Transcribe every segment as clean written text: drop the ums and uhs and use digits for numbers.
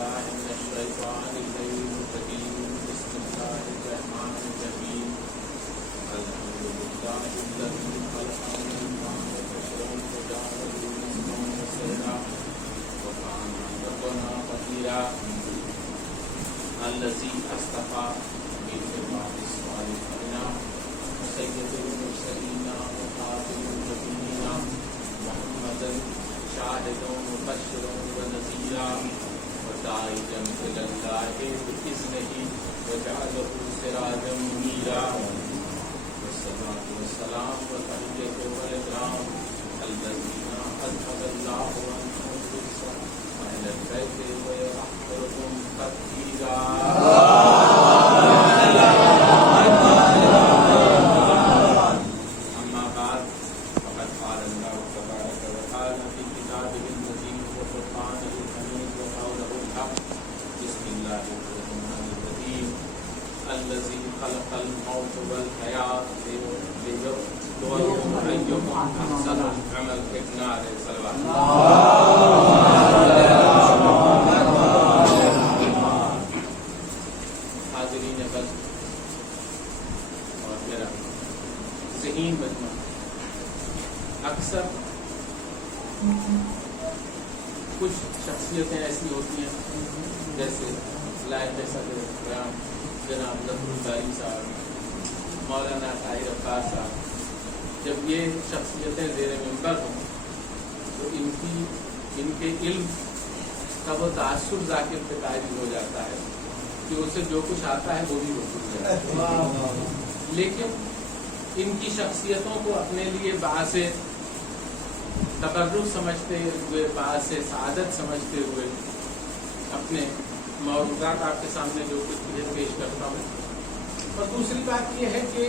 بالله من الشيطان الرجيم بسم الله الرحمن الرحيم الحمد لله الذي خلق الإنسان بشرا فجعله نسبا وصهرا وكان ربنا قديرا الذي اصطفى من عباد الصالحين سيد المرسلين وخاتم النبيين محمدا شاهدا مبشرا ونذيرا وداعيا الى الله باذنه وجعله سراجا منيرا والصلاه والسلام والتحيه والاكرام الذين اذهب الله عنهم الرجس اهل البيت ويطهرهم تطهيرا. الذي خلق الموت والحياة ليبلوكم أيكم أحسن عمل. ابنار صلوات حاضرین بس اور میرا ذہین مجمع اکثر کچھ شخصیتیں ایسی ہوتی ہیں جیسے لائق صدر احترام جناب ظفر الباری صاحب، مولانا طاہر عباس صاحب، جب یہ شخصیتیں زیر منبر ہوں تو ان کے علم کا وہ تاثر ذاکر پہ طاری ہو جاتا ہے کہ اسے جو کچھ آتا ہے وہ بھی وہ بھول جاتا ہے. لیکن ان کی شخصیتوں کو اپنے لیے باعث تبرک سمجھتے ہوئے، باعث سعادت سمجھتے ہوئے اپنے موضوعات آپ کے سامنے جو کچھ بھی پیش کرتا ہوں. اور دوسری بات یہ ہے کہ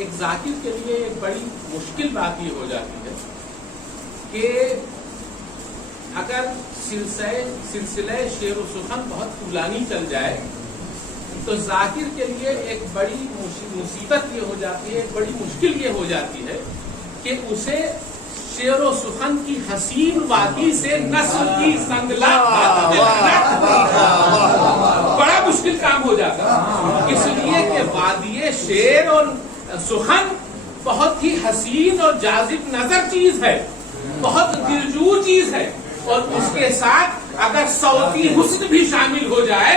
ایک ذاکر کے لیے ایک بڑی مشکل بات یہ ہو جاتی ہے کہ اگر سلسلہ شعر و سخن بہت طولانی چل جائے تو ذاکر کے لیے ایک بڑی مصیبت یہ ہو جاتی ہے، ایک بڑی مشکل یہ ہو جاتی ہے کہ اسے شعر و سخن کی حسین وادی سے نسل کی سنگلا بڑا مشکل کام ہو جاتا ہے. اس لیے کہ وادی شعر اور سخن بہت ہی حسین اور جاذب نظر چیز ہے، بہت دلجو چیز ہے، اور اس کے ساتھ اگر صوتی حسن بھی شامل ہو جائے،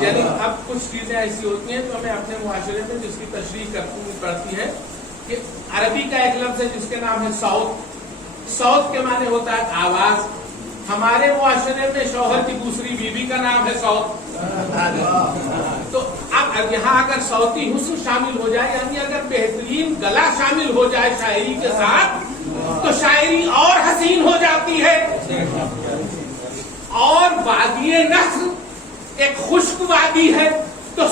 یعنی اب کچھ چیزیں ایسی ہوتی ہیں تو ہمیں اپنے معاشرے میں جس کی تشریح کرنی پڑتی ہے کہ عربی کا ایک لفظ ہے جس کے نام ہے صوت. صوت کے معنی ہوتا ہے آواز. ہمارے معاشرے میں شوہر کی دوسری بیوی کا نام ہے صوت. تو اب یہاں اگر صوتی حسن شامل ہو جائے، یعنی اگر بہترین گلا شامل ہو جائے شاعری کے ساتھ، تو شاعری اور حسین ہو جاتی ہے. اور وادی نثر ایک خشک وادی ہے، تو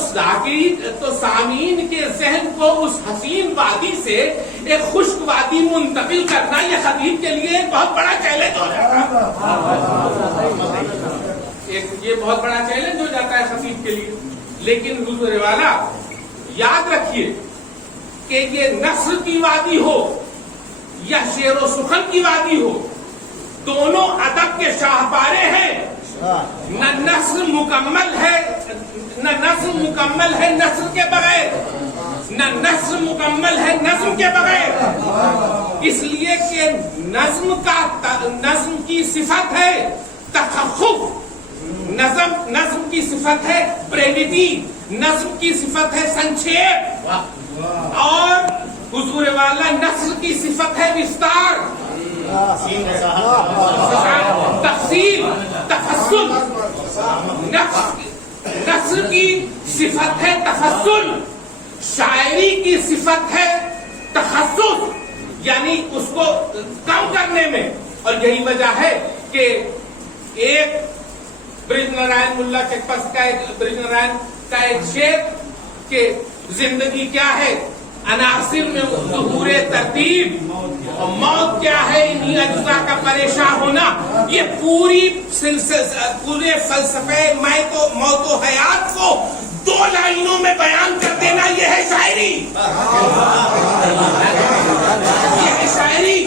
سامعین کے ذہن کو اس حسین وادی سے ایک خشک وادی منتقل کرنا یہ خطیب کے لیے ایک بہت بڑا چیلنج ہو جاتا ہے. یہ بہت بڑا چیلنج ہو جاتا ہے خطیب کے لیے. لیکن حضور والا یاد رکھیے کہ یہ نثر کی وادی ہو یا شعر و سخن کی وادی ہو، دونوں ادب کے شاہکارے ہیں. نہ نثر مکمل ہے نثر کے بغیر، نہ نثر مکمل ہے نظم کے بغیر. اس لیے کہ نظم کی صفت ہے تخفف، نظم کی صفت ہے بریویٹی، نظم کی صفت ہے سنکھیپ، اور حضور والا نثر کی صفت ہے وستار، تفصیل، تفصل. نثر کی صفت ہے تفصل، شاعری کی صفت ہے تخصص، یعنی اس کو کم کرنے میں. اور یہی وجہ ہے کہ ایک برج نارائن ملا چکپس کا ایک شعر کہ زندگی کیا ہے عناصر میں ظہور ترتیب، اور موت کیا ہے انہی اجزاء کا پریشان ہونا. یہ پورے فلسفے موت و حیات کو 2 لائنوں میں بیان کر دینا، یہ ہے شاعری. یہ ہے شاعری.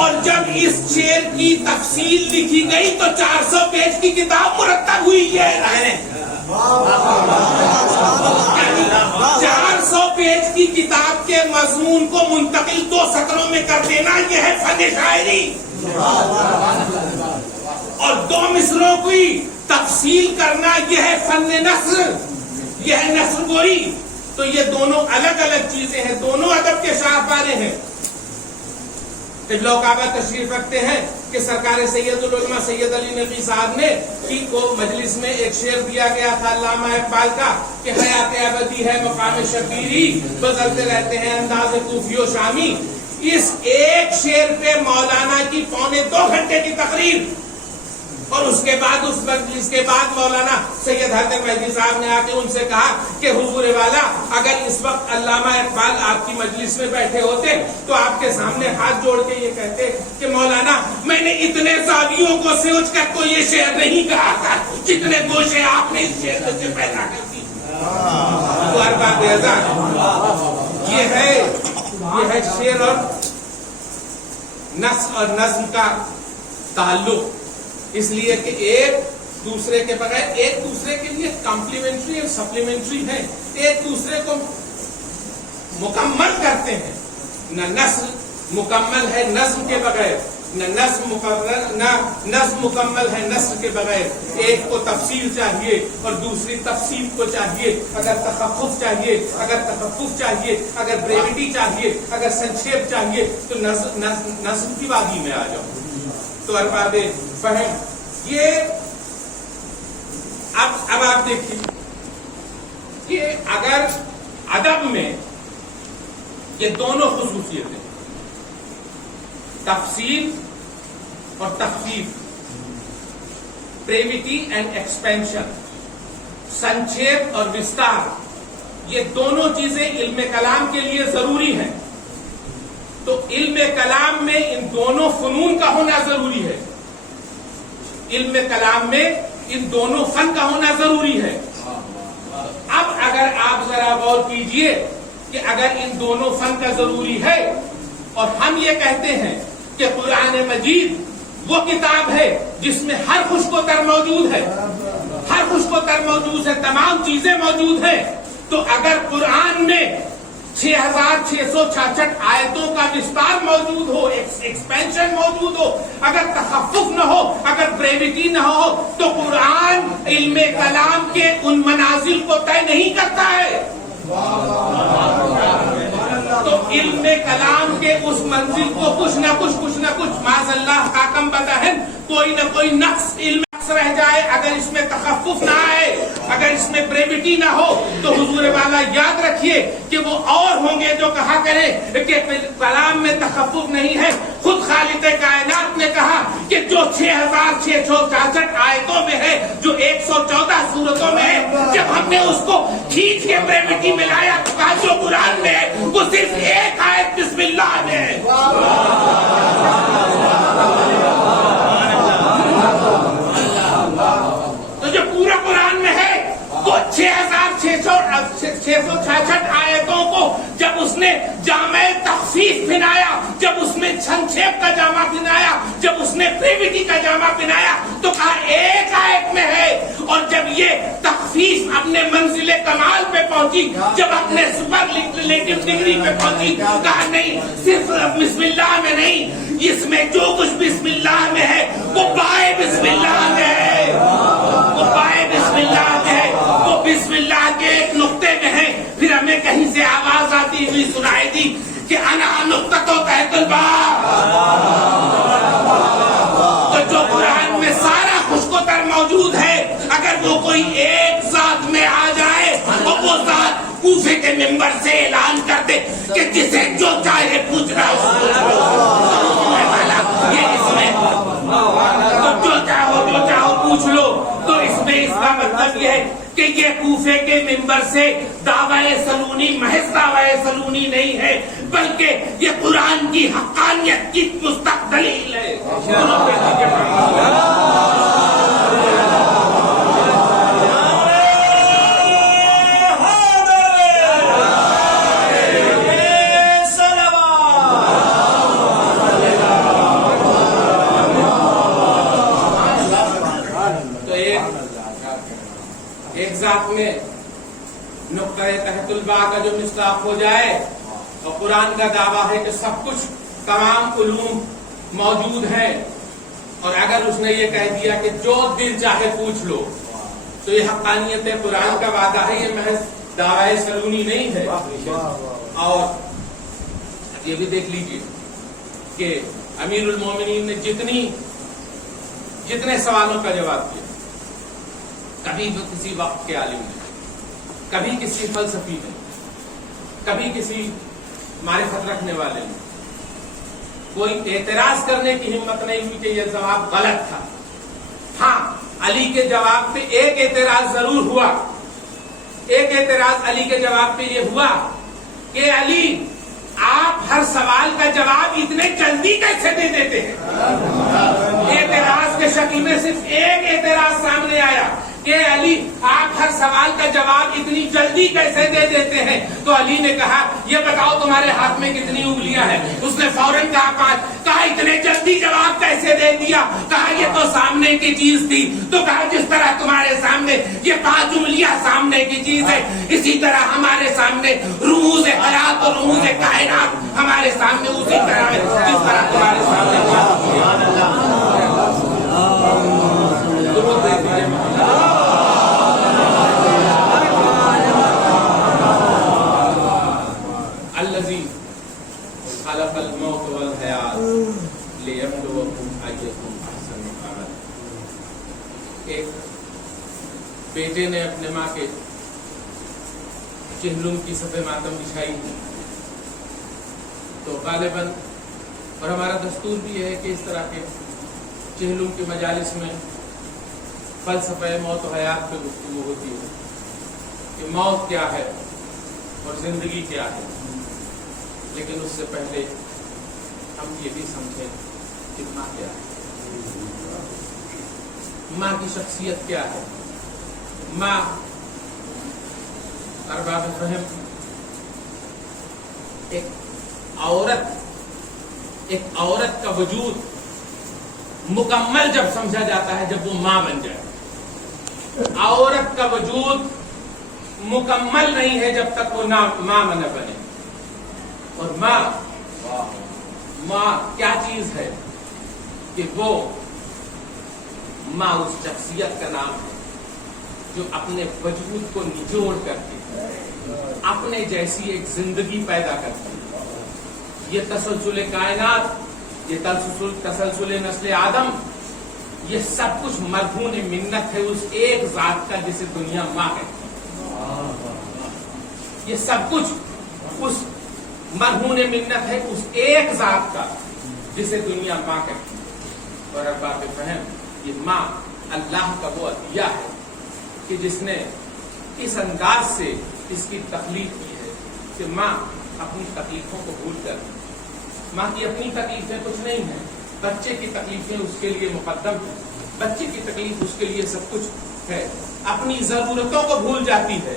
اور جب اس شعر کی تفصیل لکھی گئی تو 400 پیج کی کتاب مرتب ہوئی ہے. 400 پیج کی کتاب کے مضمون کو منتقل 2 سطروں میں کر دینا یہ ہے فن شاعری. اور 2 مصروں کی تفصیل کرنا یہ ہے فن نثر، یہ ہے نثر گوئی. تو یہ دونوں الگ الگ چیزیں ہیں، دونوں ادب کے شاہکارے ہیں. قبلہ و کعبہ تشریف رکھتے ہیں کہ سرکار سید العلماء سید علی نقوی صاحب نے کو مجلس میں ایک شعر دیا گیا تھا علامہ اقبال کا کہ حیات ابدی ہے مقام شبیری، بدلتے رہتے ہیں انداز کوفی و شامی. اس ایک شعر پہ مولانا کی 1.25 گھنٹے کی تقریر، اور اس کے بعد اس مجلس کے بعد مولانا سید حیدر مہدی صاحب نے آ کے ان سے کہا کہ حضور والا اگر اس وقت علامہ اقبال آپ کی مجلس میں بیٹھے ہوتے تو آپ کے سامنے ہاتھ جوڑ کے یہ کہتے کہ مولانا میں نے اتنے زاویوں کو سوچ کر تو یہ شعر نہیں کہا تھا جتنے گوشے آپ نے اس شعر سے پیدا کر دی. تو ارباب اعزاز یہ ہے شعر اور نثر اور نظم کا تعلق، اس لیے کہ ایک دوسرے کے بغیر ایک دوسرے کے لیے کمپلیمنٹری اور سپلیمنٹری ہیں، ایک دوسرے کو مکمل کرتے ہیں. نہ نثر مکمل ہے نظم کے بغیر، نہ نظم مکمل ہے نثر کے بغیر. ایک کو تفصیل چاہیے اور دوسری تفصیل کو چاہیے. اگر تخفف چاہیے، اگر بریوٹی چاہیے، اگر سنکھیپ چاہیے تو نظم کی وادی میں آ جاؤ. تو ارباب فہم یہ اب آپ دیکھیے کہ اگر ادب میں یہ دونوں خصوصیتیں تفصیل اور تخفیف، بریوٹی اینڈ ایکسپینشن، سنکھیپ اور وستار، یہ دونوں چیزیں علم کلام کے لیے ضروری ہیں. تو علم کلام میں ان دونوں فنون کا ہونا ضروری ہے. علم کلام میں ان دونوں فن کا ہونا ضروری ہے. اب اگر آپ ذرا غور کیجئے کہ اگر ان دونوں فن کا ضروری ہے اور ہم یہ کہتے ہیں کہ قرآن مجید وہ کتاب ہے جس میں ہر خشک و تر موجود ہے، ہر خشک و تر موجود ہے، تمام چیزیں موجود ہیں، تو اگر قرآن میں 6666 آیتوں کا وستار موجود ہو، ایکسپینشن موجود ہو، اگر تخفف نہ ہو، اگر بریوٹی نہ ہو، تو قرآن علم کلام کے ان منازل کو طے نہیں کرتا ہے. تو علم کلام کے اس منزل کو کچھ نہ کچھ معاذ اللہ حاکم بدہن کوئی نہ کوئی نقص علم رہ جائے. اگر اس میں تخفف نہ آئے، اگر اس میں بریوٹی نہ ہو، تو حضور والا یاد رکھیے کہ وہ اور ہوں گے جو کہا کریں کہ کلام میں تخفف نہیں ہے. خود خالق کائنات نے کہا کہ جو 6666 آیتوں میں ہے، جو 114 سورتوں میں ہے، جب ہم نے اس کو کھینچ کے بریوٹی میں لایا تو کہا جو قرآن میں ہے وہ صرف ایک آیت بسم اللہ میں ہے. تو جو پورا قرآن میں ہے وہ 6666 آیتوں کو جب اس نے جامع تخفیف پہنایا، جب اس میں سنکھیپ کا جامع پہنایا، جب اس نے بریوٹی کا جامع پہنایا تو کہا ایک آیت میں ہے. اور جب یہ تخفیف اپنے منزل کمال پہ پہنچی، جب اپنے سپرلیٹیو ڈگری پہ پہنچی، کہا نہیں صرف بسم اللہ میں نہیں، اس میں جو کچھ بسم اللہ میں ہے وہ بائے بسم اللہ میں ہے، وہ بائے بسم اللہ میں ہے، وہ بسم اللہ کے ایک نقطے میں ہے. پھر ہمیں کہیں سے آواز آتی ہوئی سنائی دی کہ انا نقطہ تحت الباب. تو جو قرآن میں سارا خشک و تر موجود ہے، اگر وہ کوئی ایک ذات میں آ جائے اور وہ ذات کوفے کے منبر سے اعلان کر دے کہ جسے جو چاہے پوچھنا اس یہ اس میں جو چاہو پوچھ لو. تو اس میں اس کا مطلب یہ ہے کہ یہ کوفے کے منبر سے دعوی سلونی محض دعوی سلونی نہیں ہے، بلکہ یہ قرآن کی حقانیت کی مستقل دلیل ہے. ایک ذات میں نقطۂ تحت الباء کا جو مصداق ہو جائے، اور قرآن کا دعویٰ ہے کہ سب کچھ تمام علوم موجود ہیں، اور اگر اس نے یہ کہہ دیا کہ جو دل چاہے پوچھ لو، تو یہ حقانیت قرآن کا وعدہ ہے، یہ محض دعوی سلونی نہیں ہے۔ اور یہ بھی دیکھ لیجیے کہ امیر المومنین نے جتنے سوالوں کا جواب دیا، کبھی تو کسی وقت کے عالم نے، کبھی کسی فلسفی نے، کبھی کسی معرفت رکھنے والے نے کوئی اعتراض کرنے کی ہمت نہیں ہوئی کہ یہ جواب غلط تھا۔ ہاں، علی کے جواب پہ ایک اعتراض ضرور ہوا، ایک اعتراض علی کے جواب پہ یہ ہوا کہ علی، آپ ہر سوال کا جواب اتنے جلدی کیسے دے دیتے ہیں؟ اعتراض کے شکل میں صرف ایک اعتراض سامنے آیا کہ علی، آپ ہر سوال کا جواب اتنی جلدی کیسے دے دیتے ہیں؟ تو علی نے کہا، یہ بتاؤ تمہارے ہاتھ میں کتنی انگلیاں ہیں؟ اس نے فوراً کہا 5۔ کہا اتنے جلدی جواب کیسے دے دیا؟ کہا یہ تو سامنے کی چیز تھی۔ تو کہا جس طرح تمہارے سامنے یہ 5 انگلیاں سامنے کی چیز ہے، اسی طرح ہمارے سامنے رموز حیات اور رموز کائنات ہمارے سامنے اسی طرح ہے جس طرح تمہارے سامنے الذی خلق الموت والحیات لیبلوکم ایکم احسن عملا۔ ایک بیٹے نے اپنے ماں کے چہلم کی صفحے ماتم بچھائی، تو غالباً، اور ہمارا دستور بھی ہے کہ اس طرح کے چہلم کے مجالس میں فلسفہ موت و حیات پہ گفتگو ہوتی ہے کہ موت کیا ہے اور زندگی کیا ہے، لیکن اس سے پہلے ہم یہ بھی سمجھیں کہ ماں کیا ہے، ماں کی شخصیت کیا ہے۔ ماں ارباب فہم ایک عورت کا وجود مکمل جب سمجھا جاتا ہے جب وہ ماں بن جائے۔ عورت کا وجود مکمل نہیں ہے جب تک وہ ماں نہ بنے۔ اور ماں کیا چیز ہے کہ وہ ماں اس شخصیت کا نام ہے جو اپنے وجود کو نچوڑ کر کے اپنے جیسی ایک زندگی پیدا کرتی ہے۔ یہ تسلسل کائنات، یہ تسلسل نسل آدم، یہ سب کچھ مرہون منت ہے اس ایک ذات کا جسے دنیا ماں کہتی ہے۔ یہ سب کچھ اس مرہون منت ہے اس ایک ذات کا جسے دنیا ماں کہتی ہے۔ اور ارباب فہم، یہ ماں اللہ کا وہ عطیہ ہے کہ جس نے اس انداز سے اس کی تخلیق کی ہے کہ ماں اپنی تکلیفوں کو بھول کر، ماں کی اپنی تکلیفیں کچھ نہیں ہیں، بچے کی تکلیفیں اس کے لیے مقدم ہیں، بچے کی تکلیف اس کے لیے سب کچھ ہے، اپنی ضرورتوں کو بھول جاتی ہے،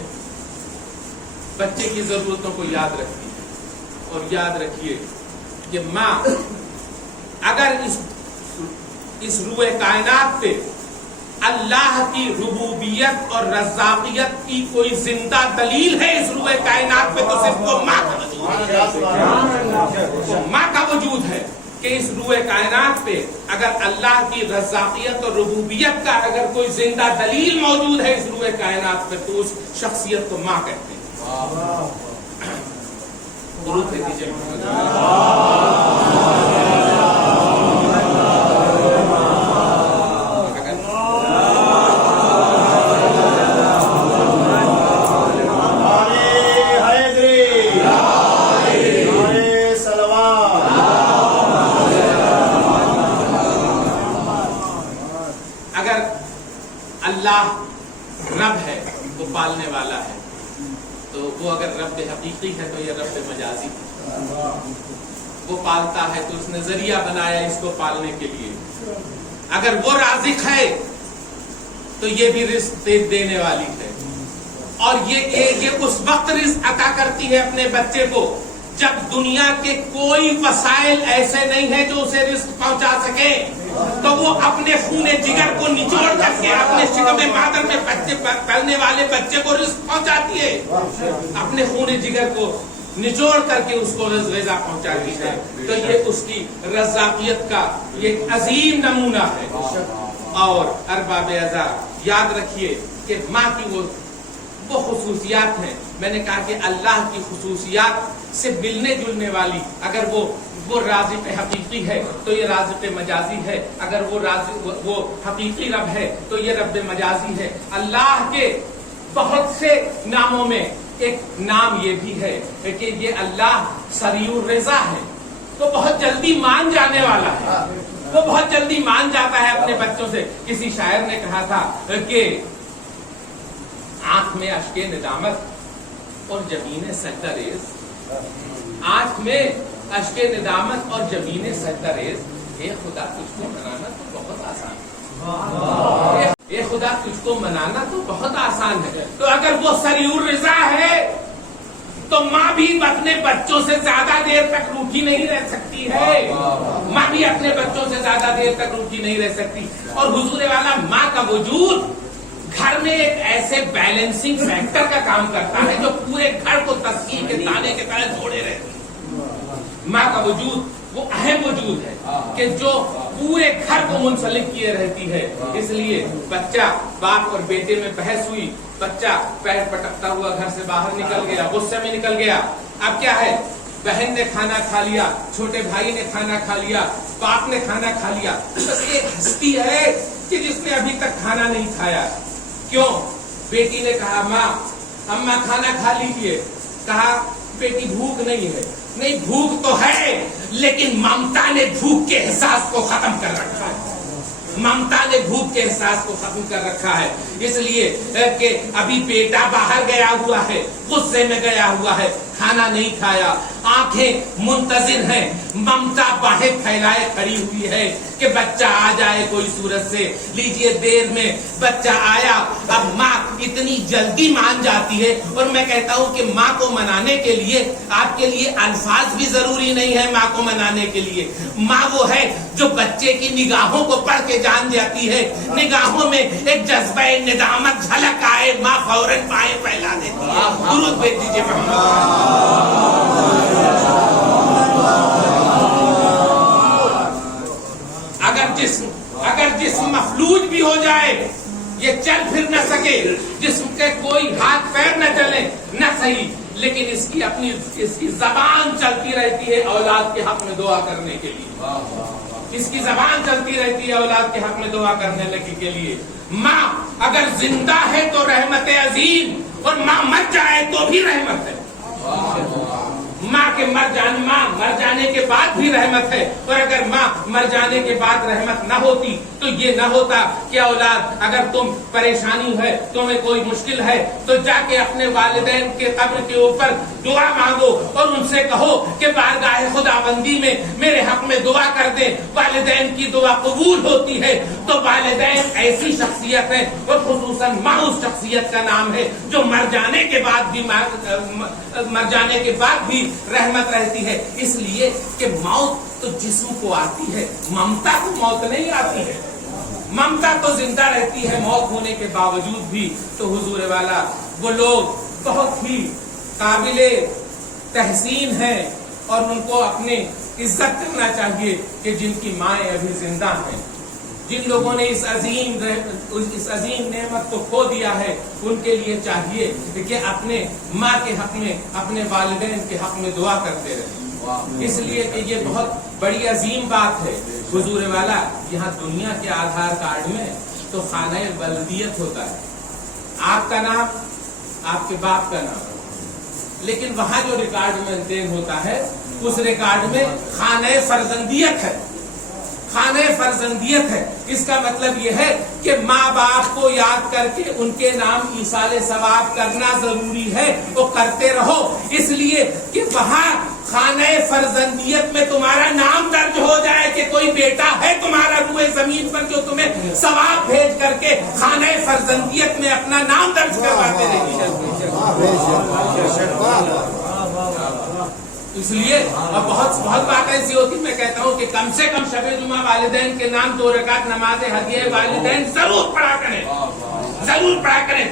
بچے کی ضرورتوں کو یاد رکھتی ہے۔ اور یاد رکھیے کہ ماں اگر اس روئے کائنات پہ اللہ کی ربوبیت اور رزاقیت کی کوئی زندہ دلیل ہے اس روئے کائنات پہ، تو صرف وہ ماں کا وجود ہے۔ ماں کا وجود ہے کہ اس روئے کائنات پہ اگر اللہ کی رزاقیت اور ربوبیت کا اگر کوئی زندہ دلیل موجود ہے اس روئے کائنات پہ، تو اس شخصیت کو ماں کہتے ہیں۔ درود دے دیجیے۔ اگر اللہ رب ہے، وہ پالنے والا ہے، تو وہ اگر رب حقیقی ہے تو یہ رب مجازی ہے۔ وہ پالتا ہے تو اس نے ذریعہ بنایا اس کو پالنے کے لیے۔ اگر وہ رازق ہے تو یہ بھی رزق دینے والی ہے، اور یہ اس وقت رزق عطا کرتی ہے اپنے بچے کو جب دنیا کے کوئی وسائل ایسے نہیں ہیں جو اسے رزق پہنچا سکے، تو وہ اپنے خون جگر کو نچوڑ کر کے اپنے شکم مادر میں بچے پلنے والے بچے کو رزق پہنچاتی ہے، اپنے خون جگر کو نچوڑ کر کے اس کو غذا پہنچاتی ہے. تو یہ اس کی رزاقیت کا یہ عظیم نمونہ ہے. اور ارباب اعضاء یاد رکھیے کہ ماں کی وہ خصوصیات ہیں. میں نے کہا کہ اللہ کی خصوصیات سے ملنے جلنے والی، اگر وہ رازق حقیقی ہے تو یہ رازق مجازی ہے، اگر وہ حقیقی رب ہے تو یہ رب مجازی ہے. اللہ کے بہت سے ناموں میں ایک نام یہ بھی ہے کہ یہ اللہ سریع الرضا ہے. وہ بہت جلدی مان جانے والا ہے، وہ بہت جلدی مان جاتا ہے اپنے بچوں سے. کسی شاعر نے کہا تھا کہ آنکھ میں اشک ندامت اور جبین سجدہ ریز، آنکھ میں اشک ندامت اور جبین سجدہ ریز، اے خدا تجھ کو منانا تو بہت آسان ہے، اے خدا تجھ کو منانا تو بہت آسان ہے. تو اگر وہ سریع الرضا ہے تو ماں بھی اپنے بچوں سے زیادہ دیر تک روٹھی نہیں رہ سکتی ہے، ماں بھی اپنے بچوں سے زیادہ دیر تک روٹھی نہیں رہ سکتی. اور حضور والا ماں کا وجود گھر میں ایک ایسے بیلنسنگ فیکٹر کا کام کرتا ہے جو پورے گھر کو تسکین کے دانے کے طرح جوڑے رہتے ہیں. ماں کا وجود وہ اہم وجود ہے کہ جو پورے گھر کو منسلک کیے رہتی ہے. اس لیے بچہ، باپ اور بیٹے میں بحث ہوئی، بچہ پیر پٹکتا ہوا گھر سے باہر نکل گیا، غصے میں نکل گیا. اب کیا ہے، بہن نے کھانا کھا لیا، چھوٹے بھائی نے کھانا کھا لیا، باپ نے کھانا کھا لیا، بس ایک ہستی ہے کہ جس نے ابھی تک کھانا نہیں کھایا. کیوں؟ بیٹی نے کہا ماں اماں کھانا کھا لیجیے. کہا بیٹی بھوک نہیں ہے. نہیں، بھوک تو ہے لیکن ممتا نے بھوک کے احساس کو ختم کر رکھا ہے. ممتا نے بھوک کے احساس کو ختم کر رکھا ہے. اس لیے کہ ابھی بیٹا باہر گیا ہوا ہے، غصے میں گیا ہوا ہے، کھانا نہیں کھایا، آنکھیں منتظر ہیں، ممتا باہیں پھیلائے کھڑی ہوئی ہے کہ بچہ آ جائے کوئی صورت سے. لیجئے دیر میں بچہ آیا. اب ماں اتنی جلدی مان جاتی ہے. اور میں کہتا ہوں کہ ماں کو منانے کے لیے آپ کے لیے الفاظ بھی ضروری نہیں ہے. ماں کو منانے کے لیے ماں وہ ہے جو بچے کی نگاہوں کو پڑھ کے جان جاتی ہے. نگاہوں میں ایک جذبہ ندامت جھلک آئے، ماں فوراً بائیں پھیلا دیتی ہے. درود بھیج دیجیے محمد. اگر جسم مفلوج بھی ہو جائے، یہ چل پھر نہ سکے، جسم کے کوئی ہاتھ پیر نہ چلے، نہ صحیح، لیکن اس کی زبان چلتی رہتی ہے اولاد کے حق میں دعا کرنے کے لیے. اس کی زبان چلتی رہتی ہے اولاد کے حق میں دعا کرنے کے لیے. ماں اگر زندہ ہے تو رحمت عظیم، اور ماں مر جائے تو بھی رحمت ہے. ماں مر جانے کے بعد بھی رحمت ہے. اور اگر ماں مر جانے کے بعد رحمت نہ ہوتی تو یہ نہ ہوتا کہ اولاد اگر تم پریشانی ہے، تمہیں کوئی مشکل ہے، تو جا کے اپنے والدین کے قبر کے اوپر دعا مانگو اور ان سے کہو کہ بارگاہ خداوندی میں میرے حق میں دعا کر دیں. والدین کی دعا قبول ہوتی ہے. تو والدین ایسی شخصیت ہے، اور خصوصاً ماں اس شخصیت کا نام ہے جو مر جانے کے بعد بھی رحمت رہتی ہے. اس لیے کہ موت تو جسم کو آتی ہے، ممتا کو موت نہیں آتی ہے. ممتا تو زندہ رہتی ہے موت ہونے کے باوجود بھی. تو حضور والا وہ لوگ بہت ہی قابل تحسین ہیں، اور ان کو اپنی عزت کرنا چاہیے کہ جن کی مائیں ابھی زندہ ہیں. جن لوگوں نے اس عظیم نعمت کو کھو دیا ہے، ان کے لیے چاہیے کہ اپنے ماں کے حق میں، اپنے والدین کے حق میں دعا کرتے رہیں. اس لیے کہ یہ بہت بڑی عظیم بات ہے. حضور والا یہاں دنیا کے آدھار کارڈ میں تو خانہ بلدیت ہوتا ہے، آپ کا نام، آپ کے باپ کا نام، لیکن وہاں جو ریکارڈ مینٹین ہوتا ہے اس ریکارڈ میں خانہ فرزندیت ہے. خانہ فرزندیت ہے. اس کا مطلب یہ ہے کہ ماں باپ کو یاد کر کے ان کے نام ایصال ثواب کرنا ضروری ہے. وہ کرتے رہو، اس لیے کہ وہاں خانہ فرزندیت میں تمہارا نام درج ہو جائے کہ کوئی بیٹا ہے تمہارا روئے زمین پر جو تمہیں ثواب بھیج کر کے خانہ فرزندیت میں اپنا نام درج کرواتے رہے. اس لیے بہت بات ایسی ہوتی، میں کہتا ہوں کہ کم سے کم شب جمعہ والدین کے نام 2 رکعت نماز ہدیہ والدین ضرور پڑھا کریں، ضرور پڑھا کریں.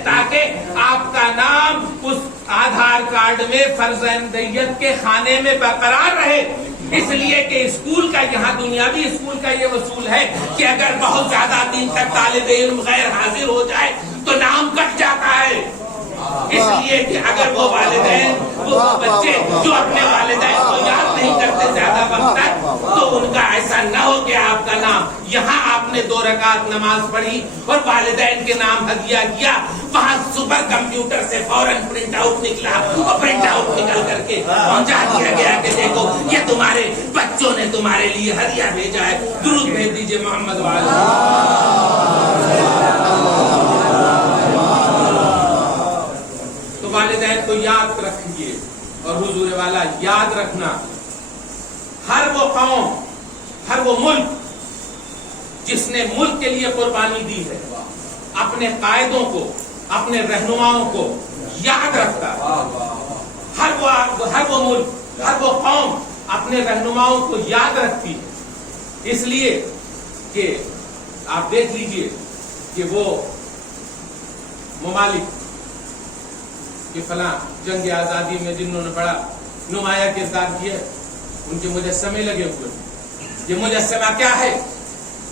آدھار کارڈ میں فرزندیت کے خانے میں برقرار رہے، اس لیے کہ اسکول کا، یہاں دنیاوی اسکول کا یہ اصول ہے کہ اگر بہت زیادہ دن تک طالب علم غیر حاضر ہو جائے تو نام کٹ جاتا ہے۔ اس لیے کہ اگر وہ والدین، وہ بچے جو اپنے والدین کو یاد نہیں کرتے زیادہ وقت تک، تو ان کا ایسا نہ ہو کہ آپ کا نام، یہاں آپ نے 2 رکعت نماز پڑھی اور والدین کے نام ہدیہ کیا، وہاں سپر کمپیوٹر سے فوراً پرنٹ آؤٹ نکلا اور پرنٹ آؤٹ نکل کر کے پہنچا دیا گیا کہ دیکھو یہ تمہارے بچوں نے تمہارے لیے ہدیہ بھیجا ہے، درود بھیج دیجئے محمد والدین کو یاد رکھیے۔ اور حضور والا یاد رکھنا، ہر وہ قوم، ہر وہ ملک جس نے ملک کے لیے قربانی دی ہے، اپنے قائدوں کو، اپنے رہنماؤں کو یاد رکھتا ہے۔ ہر وہ ملک، ہر وہ قوم اپنے رہنماؤں کو یاد رکھتی ہے، اس لیے کہ آپ دیکھ لیجئے کہ وہ ممالک کہ فلاں جنگ آزادی میں جنہوں نے بڑا نمایاں کردار کیا، ان کے مجسمے لگے ہوئے۔ یہ مجسمہ کیا ہے؟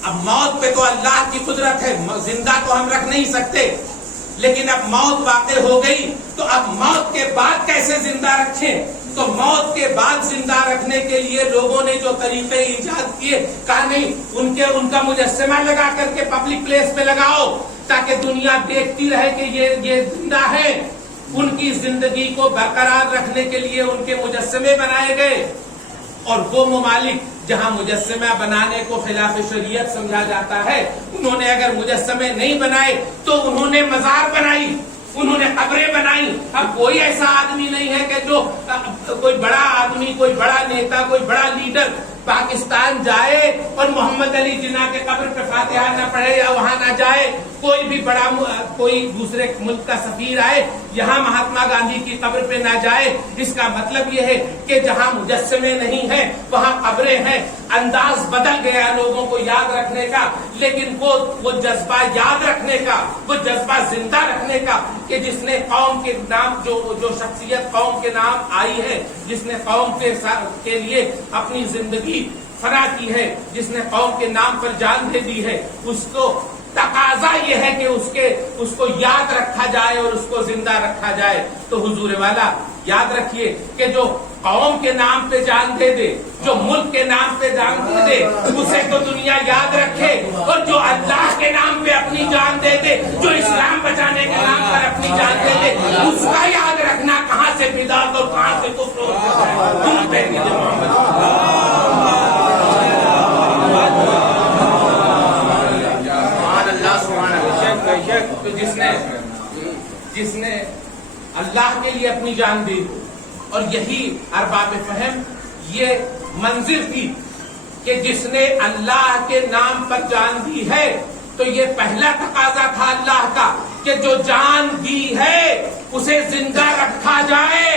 اب موت پہ تو اللہ کی قدرت ہے، زندہ تو ہم رکھ نہیں سکتے، لیکن اب موت واقع ہو گئی تو اب موت کے بعد کیسے زندہ رکھیں؟ تو موت کے بعد زندہ رکھنے کے لیے لوگوں نے جو طریقے ایجاد کیے، کہا نہیں ان کا مجسمہ لگا کر کے پبلک پلیس پہ لگاؤ تاکہ دنیا دیکھتی رہے کہ یہ زندہ ہے۔ ان کی زندگی کو برقرار رکھنے کے لیے ان کے مجسمے بنائے گئے، اور وہ ممالک جہاں مجسمہ بنانے کو خلاف شریعت سمجھا جاتا ہے، انہوں نے اگر مجسمے نہیں بنائے تو انہوں نے مزار بنائی، انہوں نے قبریں بنائی۔ اب کوئی ایسا آدمی نہیں ہے کہ جو کوئی بڑا آدمی، کوئی بڑا نیتا، کوئی بڑا لیڈر پاکستان جائے اور محمد علی جناح کے قبر پہ فاتحہ نہ پڑھے یا وہاں نہ جائے، کوئی بھی بڑا کوئی دوسرے ملک کا سفیر آئے یہاں مہاتما گاندھی کی قبر پہ نہ جائے۔ اس کا مطلب یہ ہے کہ جہاں مجسمے نہیں ہیں وہاں قبریں ہیں۔ انداز بدل گیا لوگوں کو یاد رکھنے کا، لیکن وہ جذبہ یاد رکھنے کا، وہ جذبہ زندہ رکھنے کا کہ جس نے قوم کے نام، جو شخصیت قوم کے نام آئی ہے، جس نے قوم کے لیے اپنی زندگی فنا کی ہے، جس نے قوم کے نام پر جان دے دی ہے، اس کو تقاضا یہ ہے کہ اس کو یاد رکھا جائے اور اس کو زندہ رکھا جائے۔ تو حضور والا یاد رکھیے کہ جو قوم کے نام پہ جان دے دے، جو ملک کے نام پہ جان دے دے، اسے تو دنیا یاد رکھے، اور جو اللہ کے نام پہ اپنی جان دے دے، جو اسلام بچانے کے نام پر اپنی جان دے دے، اس کا یاد رکھنا کہاں سے بدعت اور کہاں سے کفر ہوتا ہے۔ تو جس نے اللہ کے لیے اپنی جان دی، اور یہی ارباب فہم یہ منزل تھی کہ جس نے اللہ کے نام پر جان دی ہے، تو یہ پہلا تقاضا تھا اللہ کا کہ جو جان دی ہے اسے زندہ رکھا جائے۔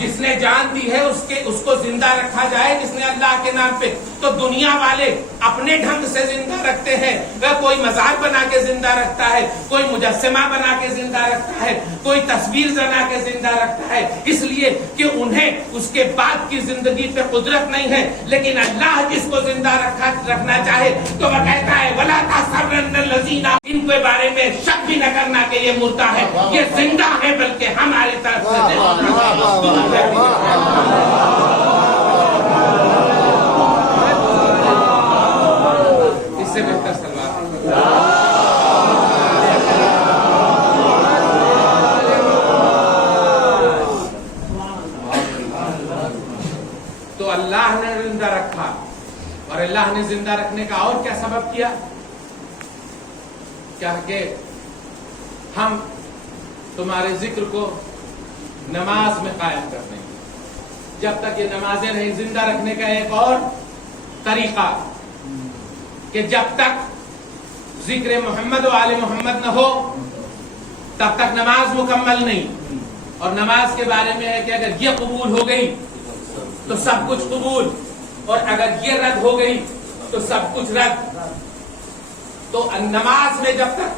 جس نے جان دی ہے اس کو زندہ رکھا جائے، جس نے اللہ کے نام پہ۔ تو دنیا والے اپنے ڈھنگ سے زندہ رکھتے ہیں، کوئی مزار بنا کے زندہ رکھتا ہے، کوئی مجسمہ بنا کے زندہ رکھتا ہے، کوئی تصویر بنا کے زندہ رکھتا ہے، اس لیے کہ انہیں اس کے بعد کی زندگی پہ قدرت نہیں ہے۔ لیکن اللہ جس کو زندہ رکھنا چاہے تو وہ کہتا ہے وَلَا تَحْسَبَنَّ الَّذِينَ، ان کے بارے میں شک بھی نہ کرنا کہ یہ مردہ ہے، یہ زندہ ہے، بلکہ ہماری طرف سے اس سے بہتر سلوات۔ تو اللہ نے زندہ رکھا، اور اللہ نے زندہ رکھنے کا اور کیا سبب کیا؟ کیا کہ ہم تمہارے ذکر کو نماز میں قائم کرنے، جب تک یہ نمازیں نہیں، زندہ رکھنے کا ایک اور طریقہ کہ جب تک ذکر محمد و آل محمد نہ ہو تب تک نماز مکمل نہیں۔ اور نماز کے بارے میں ہے کہ اگر یہ قبول ہو گئی تو سب کچھ قبول، اور اگر یہ رد ہو گئی تو سب کچھ رد۔ تو نماز میں جب تک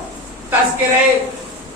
تذکرے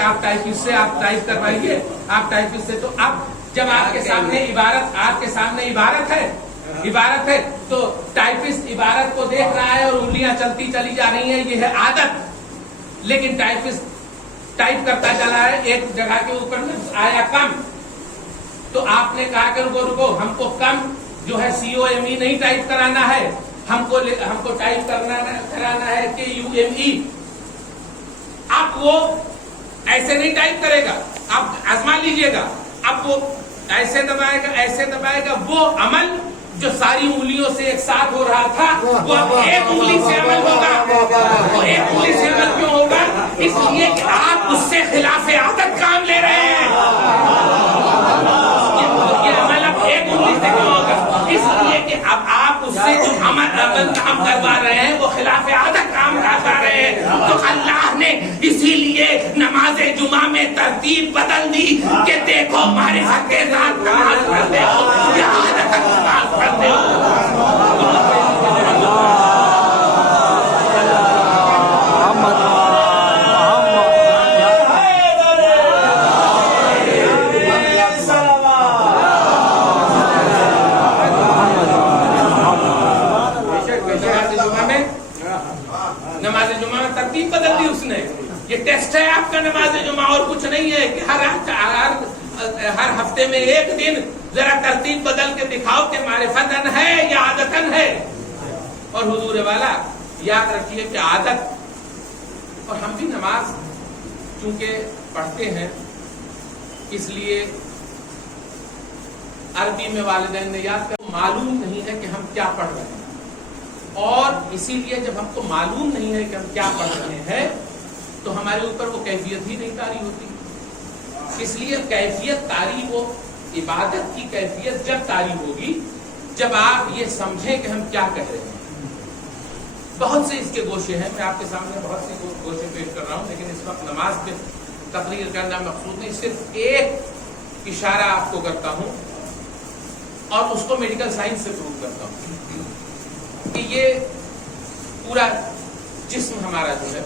کہ آپ ٹائپسٹ سے آپ ٹائپ کروائیے، آپ ٹائپسٹ سے، تو اب جب آپ کے سامنے عبارت ہے تو ٹائپسٹ عبارت کو دیکھ رہا ہے اور انگلیاں چلتی چلی جا رہی ہیں، یہ ہے عادت. لیکن ٹائپسٹ ٹائپ کرتا چلا ہے، ایک جگہ کے اوپر میں آیا کم، تو آپ نے کہا کہ رکو ہم کو کم جو ہے COME نہیں ٹائپ کرانا ہے، ہم کو ٹائپ کرانا ہے KUME. اب وہ ایسے نہیں ٹائپ کرے گا، آپ آزما لیجئے گا. اب وہ ایسے دبائے گا، وہ عمل جو ساری انگلیوں سے ایک ساتھ ہو رہا تھا وہ اب ایک انگلی سے عمل ہوگا. وہ ایک انگلی سے عمل کیوں ہوگا؟ اس لیے کہ آپ اس سے خلاف عادت کام لے رہے ہیں. یہ عمل اب ایک انگلی سے کیوں ہوگا؟ اس لیے کہ اب آپ اس سے جو عمل کام کروا رہے ہیں وہ خلاف عادت کام کروا رہے ہیں. تو اللہ نے اسی لیے نماز جمعہ میں ترتیب بدل دی کہ دیکھو معرفت کے ساتھ نماز پڑھتے ہو یا عادت نماز پڑھتے ہو. نماز جمعہ میں ترتیب بدل دی اس نے. یہ ٹیسٹ ہے آپ کا نماز جمعہ، اور کچھ نہیں ہے کہ ہر ہفتے میں ایک دن ذرا ترتیب بدل کے دکھاؤ کہ معرفتن ہے یا عادتن ہے. اور حضور والا یاد رکھیے کہ عادت، اور ہم بھی نماز چونکہ پڑھتے ہیں اس لیے عربی میں والدین نے یاد کر، معلوم نہیں ہے کہ ہم کیا پڑھ رہے ہیں، اور اسی لیے جب ہم کو معلوم نہیں ہے کہ ہم کیا پڑھ رہے ہیں تو ہمارے اوپر وہ کیفیت ہی نہیں طاری ہوتی. اس لیے کیفیت طاری ہو، عبادت کی کیفیت جب طاری ہوگی جب آپ یہ سمجھیں کہ ہم کیا کہہ رہے ہیں. بہت سے اس کے گوشے ہیں، میں آپ کے سامنے بہت سے گوشے پیش کر رہا ہوں، لیکن اس وقت نماز پہ تقریر کرنا مقصود نہیں. صرف ایک اشارہ آپ کو کرتا ہوں اور اس کو میڈیکل سائنس سے پروو کرتا ہوں کہ یہ پورا جسم ہمارا جو ہے،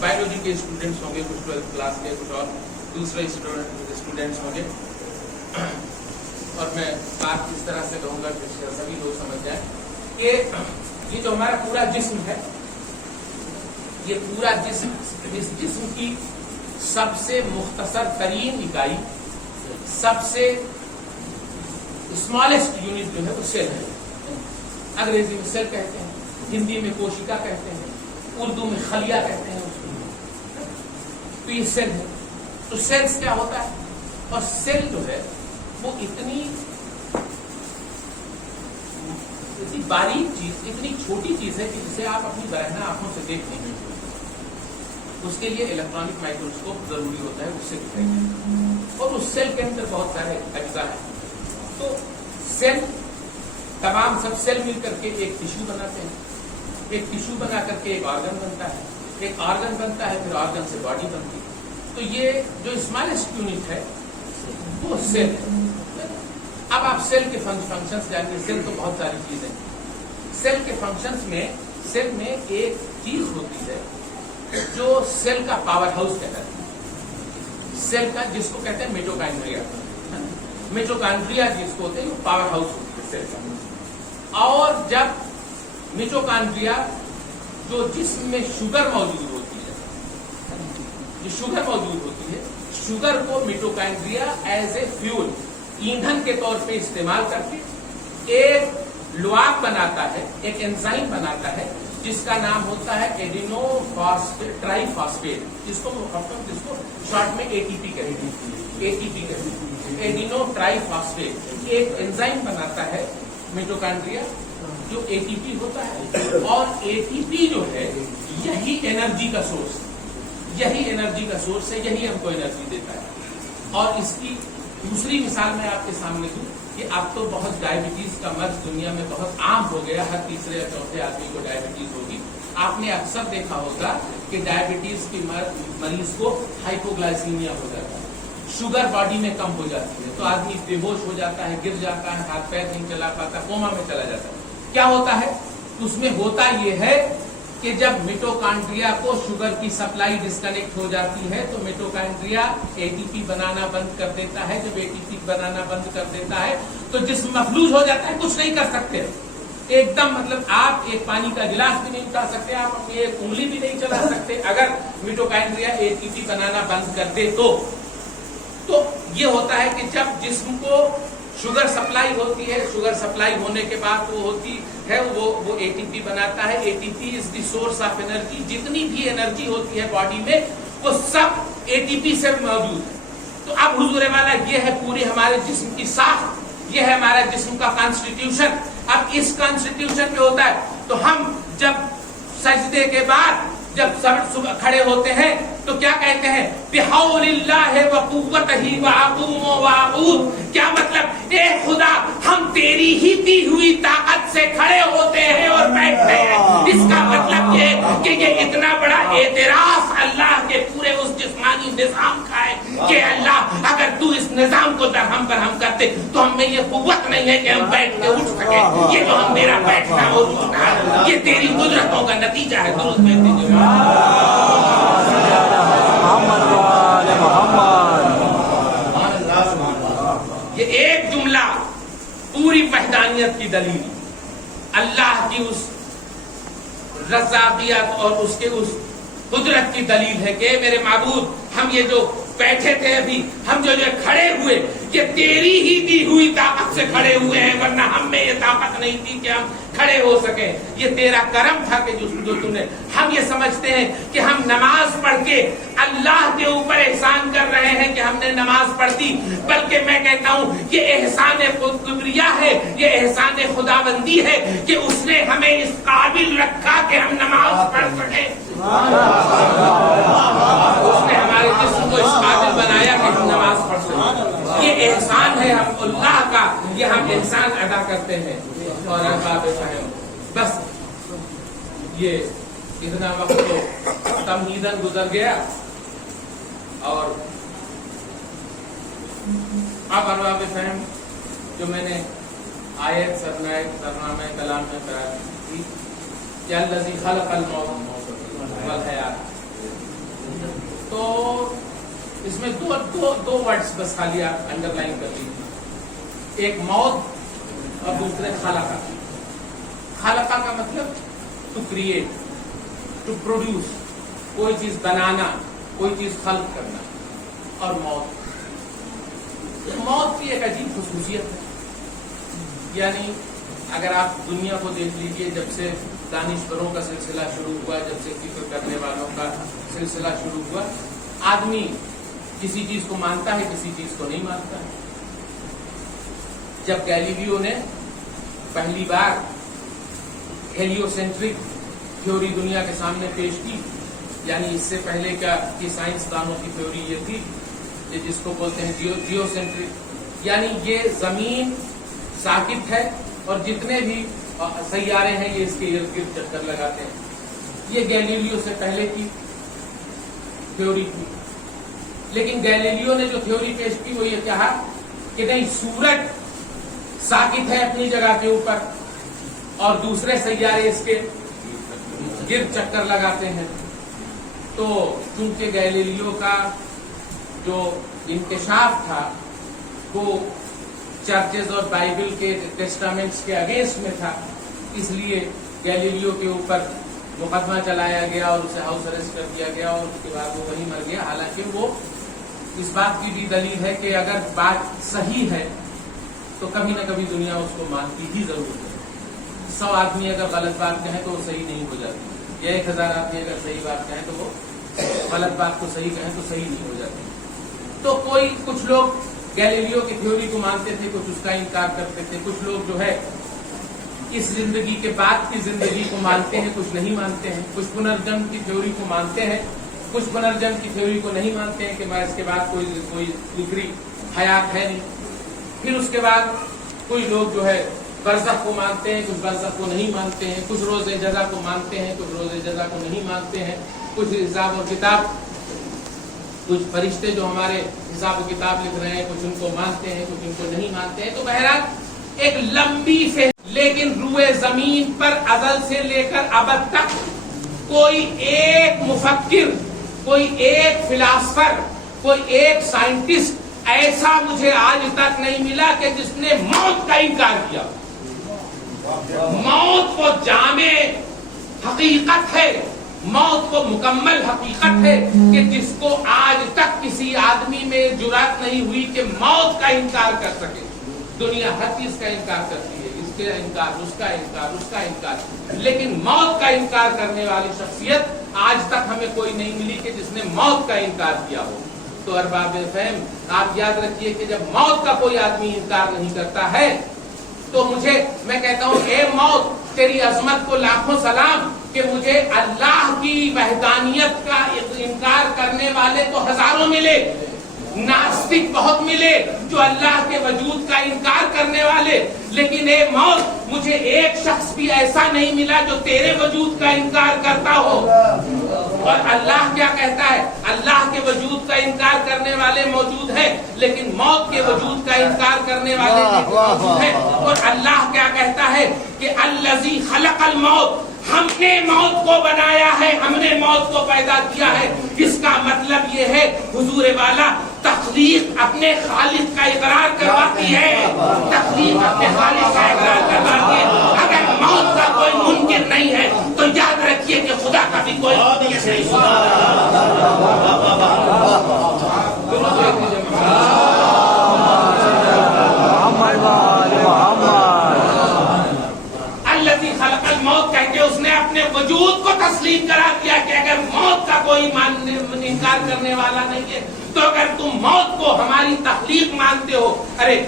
بایولوجی کے اسٹوڈنٹس ہوں گے، کچھ 12th کلاس کے، کچھ اور دوسرے اسٹوڈنٹس ہوں گے، اور میں بات اس طرح سے کہوں گا کہ سبھی لوگ سمجھ جائیں کہ یہ جو ہمارا پورا جسم ہے، یہ پورا جسم، اس جسم کی سب سے مختصر ترین اکائی، سب سے اسمالسٹ یونٹ جو ہے وہ سیل ہے. انگریزی میں سیل کہتے ہیں، ہندی میں کوشیکا کہتے ہیں، اردو میں خلیہ کہتے ہیں اس کو. تو یہ سیل ہے. تو سیلز کیا ہوتا ہے؟ اور سیل جو ہے وہ اتنی باریک چیز، اتنی چھوٹی چیز ہے کہ جسے آپ اپنی برہنہ آنکھوں سے دیکھ نہیں سکتے. اس کے لیے الیکٹرانک مائکروسکوپ ضروری ہوتا ہے اس سے دکھائی دے. اور اس سیل کے اندر بہت سارے اجزاء ہیں. تو سیل تمام سب سیل مل کر کے ایک ٹیشو بناتے ہیں. ایک ٹیشو بنا کر کے ایک آرگن بنتا ہے، ایک آرگن بنتا ہے، پھر آرگن سے باڈی بنتی ہے. تو یہ جو اسمالسٹ یونٹ ہے وہ سیل ہے. اب آپ سیل کے فنکشنز جانیں. سیل تو بہت ساری چیزیں. سیل کے فنکشنز میں سیل میں ایک چیز ہوتی ہے جو سیل کا پاور ہاؤس کہتا ہے. سیل کا جس کو کہتے ہیں میٹوکانڈریا. میٹوکانڈریا جس کو ہوتے ہیں وہ پاور ہاؤس ہوتی ہے سیل کا. اور جب میٹوکانڈریا جو جسم میں شوگر موجود ہوتی ہے، جو شوگر موجود ہوتی ہے، شوگر کو میٹوکانڈریا ایز اے فیول، ایندھن کے طور پہ استعمال کر کے ایک لعاب بناتا ہے، ایک انزائم بناتا ہے جس کا نام ہوتا ہے ایڈینو ٹرائی فاسفیٹ، جس کو شارٹ میں ATP کہتے ہیں. ایڈینو ٹرائی فاسفیٹ ایک انزائم بناتا ہے میٹوکانڈریا جو ATP ہوتا ہے. اور ATP جو ہے یہی انرجی کا سورس، یہی انرجی کا سورس ہے، یہی ہم کو انرجی دیتا ہے. اور اس کی دوسری مثال میں آپ کے سامنے دوں کہ اب تو بہت ڈائبٹیز کا مرض دنیا میں بہت عام ہو گیا. ہر تیسرے یا چوتھے آدمی کو ڈائبٹیز ہوگی. آپ نے اکثر دیکھا ہوگا کہ ڈائبٹیز کی مریض کو ہائپوگلائسیمیا ہو جاتا ہے، شوگر باڈی میں کم ہو جاتی ہے، تو آدمی بے ہوش ہو جاتا ہے، گر جاتا ہے، ہاتھ پیر نہیں چلا پاتا، کوما میں چلا جاتا ہے. کیا ہوتا ہے؟ اس میں ہوتا یہ ہے کہ جب میٹوکانڈریا کو شوگر کی سپلائی ڈسکنیکٹ ہو جاتی ہے تو میٹوکانڈریا اے ٹی پی بنانا بند کر دیتا ہے. جب اے ٹی پی بنانا بند کر دیتا ہے تو جسم مفلوج ہو جاتا ہے, کچھ نہیں کر سکتے ایک دم. مطلب آپ ایک پانی کا گلاس بھی نہیں اٹھا سکتے, آپ اپنی ایک انگلی بھی نہیں چلا سکتے اگر میٹوکانڈریا اے ٹی پی بنانا بند کر دے تو یہ ہوتا ہے کہ جب جسم کو شوگر سپلائی ہوتی ہے, شوگر سپلائی ہونے کے بعد وہ ہوتی ہے وہ اے ٹی پی بناتا ہے. A T P is the source of energy. جتنی بھی انرجی ہوتی ہے باڈی میں وہ سب اے ٹی پی سے موجود ہے. تو اب حضور والا یہ ہے پوری ہمارے جسم کی ساخت, یہ ہے ہمارا جسم کا کانسٹیٹیوشن. اب اس کانسٹیٹیوشن میں ہوتا ہے تو ہم جب سجدے کے بعد جب صبح کھڑے ہوتے ہیں تو کیا کہتے ہیں؟ بحول اللہ و قوتہ واقوم واعود. کیا مطلب؟ اے خدا ہم تیری ہی دی ہوئی طاقت سے کھڑے ہوتے ہیں اور بیٹھتے ہیں. اس کا مطلب یہ کہ یہ اتنا بڑا اعتراف اللہ کے پورے اس جسمانی نظام کا ہے کہ اللہ اگر تو اس نظام کو درہم برہم کرتے تو ہم میں یہ قوت نہیں ہے کہ ہم بیٹھ کے اٹھ سکیں. یہ جو ہم میرا بیٹھنا اور اٹھنا ہے یہ تیری قدرتوں کا نتیجہ ہے. درست میں یہ ایک جملہ پوری وحدانیت کی دلیل, اللہ کی اس رزاقیت اور اس کے اس قدرت کی دلیل ہے کہ میرے معبود ہم یہ جو بیٹھے تھے ابھی, ہم جو کھڑے ہوئے یہ تیری ہی دی ہوئی طاقت سے کھڑے ہوئے ہیں, ورنہ ہم میں یہ طاقت نہیں تھی کہ ہم کھڑے ہو سکیں. یہ تیرا کرم تھا کہ جو تم نے. ہم یہ سمجھتے ہیں کہ ہم نماز پڑھ کے اللہ کے اوپر احسان کر رہے ہیں کہ ہم نے نماز پڑھ دی, بلکہ میں کہتا ہوں یہ احسان کبریا ہے, یہ احسان خداوندی ہے کہ اس نے ہمیں اس قابل رکھا کہ ہم نماز پڑھ سکیں. اس نے ہمارے جسم کو اس قابل بنایا کہ ہم نماز پڑھ سکیں. یہ احسان ہے ہم اللہ کا, یہ ہم احسان ادا کرتے ہیں. اور احباب فہم بس یہ اتنا وقت تو تمہیداً گزر گیا, اور اب احباب فہم جو میں نے آیت سرنامہ کلام میں بیان کی کہ الذی خلق الموت والحیات, تو اس میں دو ورڈز بس خالی آپ انڈر لائن کر لیجیے, ایک موت اور دوسرے خلقہ. خلقہ کا مطلب ٹو کریٹ, ٹو پروڈیوس, کوئی چیز بنانا, کوئی چیز خلق کرنا. اور موت کی ایک عجیب خصوصیت ہے. یعنی اگر آپ دنیا کو دیکھ لیجئے, جب سے دانشوروں کا سلسلہ شروع ہوا, جب سے فکر کرنے والوں کا سلسلہ شروع ہوا, آدمی کسی چیز کو مانتا ہے, کسی چیز کو نہیں مانتا ہے. جب گیلیلیو نے پہلی بار ہیلیو سینٹرک تھیوری دنیا کے سامنے پیش کی, یعنی اس سے پہلے کا کہ سائنسدانوں کی تھیوری یہ تھی کہ جس کو بولتے ہیں جیو سینٹرک, یعنی یہ زمین ثابت ہے اور جتنے بھی سیارے ہیں یہ اس کے ارد گرد چکر لگاتے ہیں. یہ گیلیلیو سے پہلے کی تھیوری تھی. لیکن گیلیلیو نے جو تھیوری پیش کی وہ یہ کہا کہ نہیں, سورج ثابت ہے اپنی جگہ کے اوپر اور دوسرے سیارے اس کے گرد چکر لگاتے ہیں. تو چونکہ گیلیلیو کا جو انکشاف تھا وہ چرچز اور بائبل کے ٹیسٹامنٹس کے اگینسٹ میں تھا, اس لیے گیلیلیو کے اوپر مقدمہ چلایا گیا اور اسے ہاؤس اریسٹ کر دیا گیا, اور اس کے بعد وہ وہیں مر گیا. حالانکہ وہ اس بات کی بھی دلیل ہے کہ اگر بات صحیح ہے تو کبھی نہ کبھی دنیا اس کو مانتی ہی ضرور ہے. 100 آدمی اگر غلط بات کہیں تو وہ صحیح نہیں ہو جاتی, یا 1000 آدمی اگر صحیح بات کہیں تو وہ غلط بات کو صحیح کہیں تو صحیح نہیں ہو جاتی. تو کچھ لوگ گیلیلیو کی تھیوری کو مانتے تھے, کچھ اس کا انکار کرتے تھے. کچھ لوگ جو ہے اس زندگی کے بعد کی زندگی کو مانتے ہیں, کچھ نہیں مانتے ہیں. کچھ پنرجنم کی تھیوری کو مانتے ہیں, کچھ پنرجنم کی تھیوری کو نہیں مانتے ہیں کہ اس کے بعد کوئی دوسری حیات ہے نہیں. پھر اس کے بعد کچھ لوگ جو ہے برزخ کو مانتے ہیں, کچھ برزخ کو نہیں مانتے ہیں. کچھ روز جزا کو مانتے ہیں, کچھ روز جزا کو نہیں مانتے ہیں. کچھ حساب و کتاب, کچھ فرشتے جو ہمارے حساب و کتاب لکھ رہے ہیں, کچھ ان کو مانتے ہیں, کچھ ان کو نہیں مانتے ہیں. تو بہرحال ایک لمبی لیکن روئے زمین پر ازل سے لے کر ابد تک کوئی ایک مفکر، کوئی ایک فلاسفر، کوئی ایک سائنٹسٹ ایسا مجھے آج تک نہیں ملا کہ جس نے موت کا انکار کیا۔ موت وہ جامع حقیقت ہے، موت وہ مکمل حقیقت ہے کہ جس کو آج تک کسی آدمی میں جرأت نہیں ہوئی کہ موت کا انکار کر سکے۔ دنیا ہر چیز کا انکار کرتی ہے، اس کا انکار، اس کا انکار، اس کا انکار، لیکن موت کا انکار کرنے والی شخصیت آج تک ہمیں کوئی نہیں ملی کہ جس نے موت کا انکار کیا ہو۔ تو ارباب فہم آپ یاد رکھیے کہ جب موت کا کوئی آدمی انکار نہیں کرتا ہے تو میں کہتا ہوں اے موت تیری عظمت کو لاکھوں سلام کہ مجھے اللہ کی وحدانیت کا انکار کرنے والے تو ہزاروں ملے، ناستک بہت ملے جو اللہ کے وجود کا انکار کرنے والے، لیکن اے موت مجھے ایک شخص بھی ایسا نہیں ملا جو تیرے وجود کا انکار کرتا ہو۔ اور اللہ کیا کہتا ہے؟ اللہ کے وجود کا انکار کرنے والے موجود ہیں لیکن موت کے وجود کا انکار کرنے والے موجود ہیں۔ اور اللہ کیا کہتا ہے کہ الذی خلق الموت، ہم نے موت کو بنایا ہے، ہم نے موت کو پیدا کیا ہے۔ اس کا مطلب یہ ہے حضور والا تخلیق اپنے خالق کا اقرار کرواتی ہے، تخلیق اپنے خالق کا اقرار کرواتی ہے۔ اگر موت کا کوئی منکر نہیں ہے تو یاد رکھیے کہ خدا کا بھی کوئی نہیں ہے۔ الذی خلق الموت کہہ کے اس نے اپنے وجود کو تسلیم کرا دیا کہ اگر موت کا کوئی انکار کرنے والا نہیں ہے تو اگر تم موت کو ہماری تخلیق مانتے ہو، ارے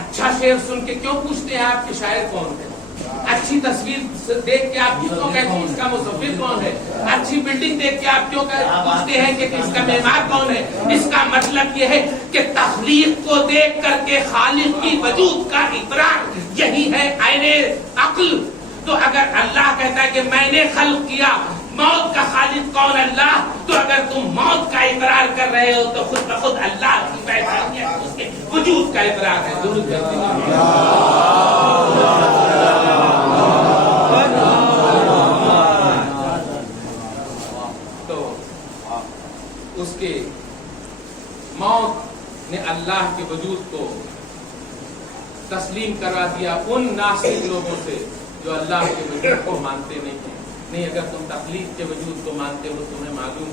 اچھا شعر سن کے کیوں پوچھتے ہیں آپ کے شاعر کون ہے؟ اچھی تصویر دیکھ کے آپ کیوں کہتے ہیں اس کا مصور کون ہے؟ اچھی بلڈنگ دیکھ کے آپ کیوں پوچھتے ہیں کہ اس کا معمار کون ہے؟ اس کا مطلب یہ ہے کہ تخلیق کو دیکھ کر کے خالق کی وجود کا اقرار یہی ہے عین عقل۔ تو اگر اللہ کہتا ہے کہ میں نے خلق کیا، موت کا خالق کون؟ اللہ۔ تو اگر تم موت کا اقرار کر رہے ہو تو خود بخود اللہ کی وحدانیت، اس کے وجود کا اقرار ہے۔ درود کرتے ہیں۔ تو اس کے موت نے اللہ کے وجود کو تسلیم کروا دیا ان ناصح لوگوں سے جو اللہ کے وجود کو مانتے نہیں ہیں۔ نہیں، اگر تم تخلیق کے وجود کو مانتے ہو تمہیں معلوم،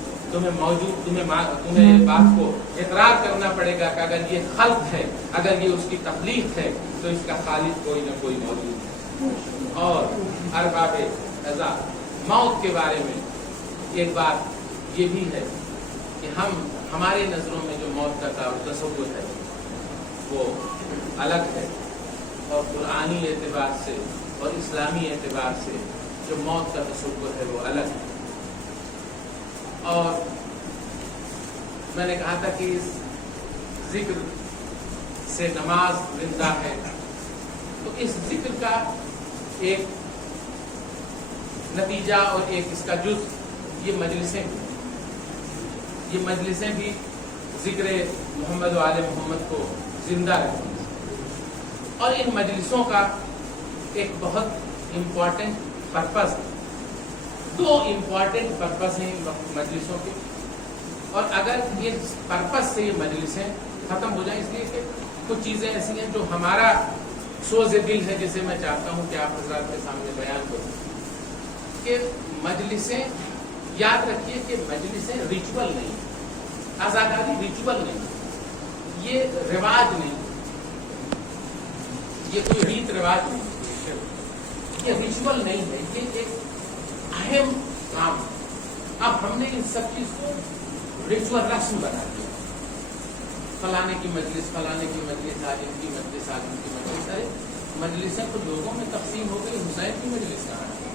تمہیں بات کو اقرار کرنا پڑے گا کہ اگر یہ خلق ہے، اگر یہ اس کی تخلیق ہے تو اس کا خالق کوئی نہ کوئی موجود ہے۔ اور ارباب اعضا موت کے بارے میں ایک بات یہ بھی ہے کہ ہمارے نظروں میں جو موت کا تصور ہے وہ الگ ہے، اور قرآنی اعتبار سے اور اسلامی اعتبار سے جو موت کا تصور ہے وہ الگ ہے۔ اور میں نے کہا تھا کہ اس ذکر سے نماز زندہ ہے، تو اس ذکر کا ایک نتیجہ اور ایک اس کا جز یہ مجلسیں بھی ذکر محمد و آل محمد کو زندہ رکھتی ہیں۔ اور ان مجلسوں کا ایک بہت امپورٹنٹ پرپس، دو امپورٹنٹ پرپس ہیں مجلسوں کے، اور اگر یہ پرپس سے یہ مجلسیں ختم ہو جائیں، اس لیے کہ کچھ چیزیں ایسی ہیں جو ہمارا سوز دل ہے جسے میں چاہتا ہوں کہ آپ حضرات کے سامنے بیان کروں کہ مجلسیں، یاد رکھیے کہ مجلسیں ریچول نہیں، آزاداری ریچول نہیں، یہ رواج نہیں، یہ کوئی ریت رواج نہیں، یہ ریچول نہیں ہے، یہ ایک اہم کام۔ اب ہم نے ان سب چیز کو ریچول رسم بنا دیا، فلانے کی مجلس، فلانے کی مجلس، عالم کی مجلس، عالم کی مجلس، ارے مجلسیں تو لوگوں میں تقسیم ہو گئی، حسین کی مجلس کہاں ہے؟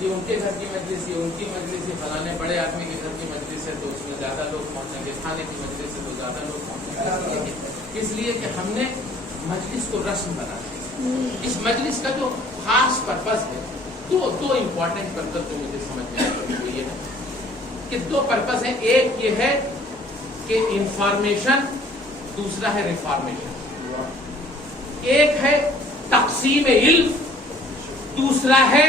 یہ ان کے گھر کی مجلس، یہ ان کی مجلس، یہ فلانے بڑے آدمی کے گھر کی مجلس ہے تو اس میں زیادہ لوگ پہنچیں گے، کھانے کی مجلس ہے تو زیادہ لوگ پہنچیں گے، اس لیے کہ ہم نے مجلس کو رسم بنا دیا۔ اس مجلس کا جو خاص پرپس ہے، دو امپورٹنٹ پرپس جو مجھے سمجھ میں آیا وہ یہ ہے کہ دو پرپس ہیں، ایک یہ ہے کہ انفارمیشن، دوسرا ہے ریفارمیشن۔ ایک ہے تقسیم علم، دوسرا ہے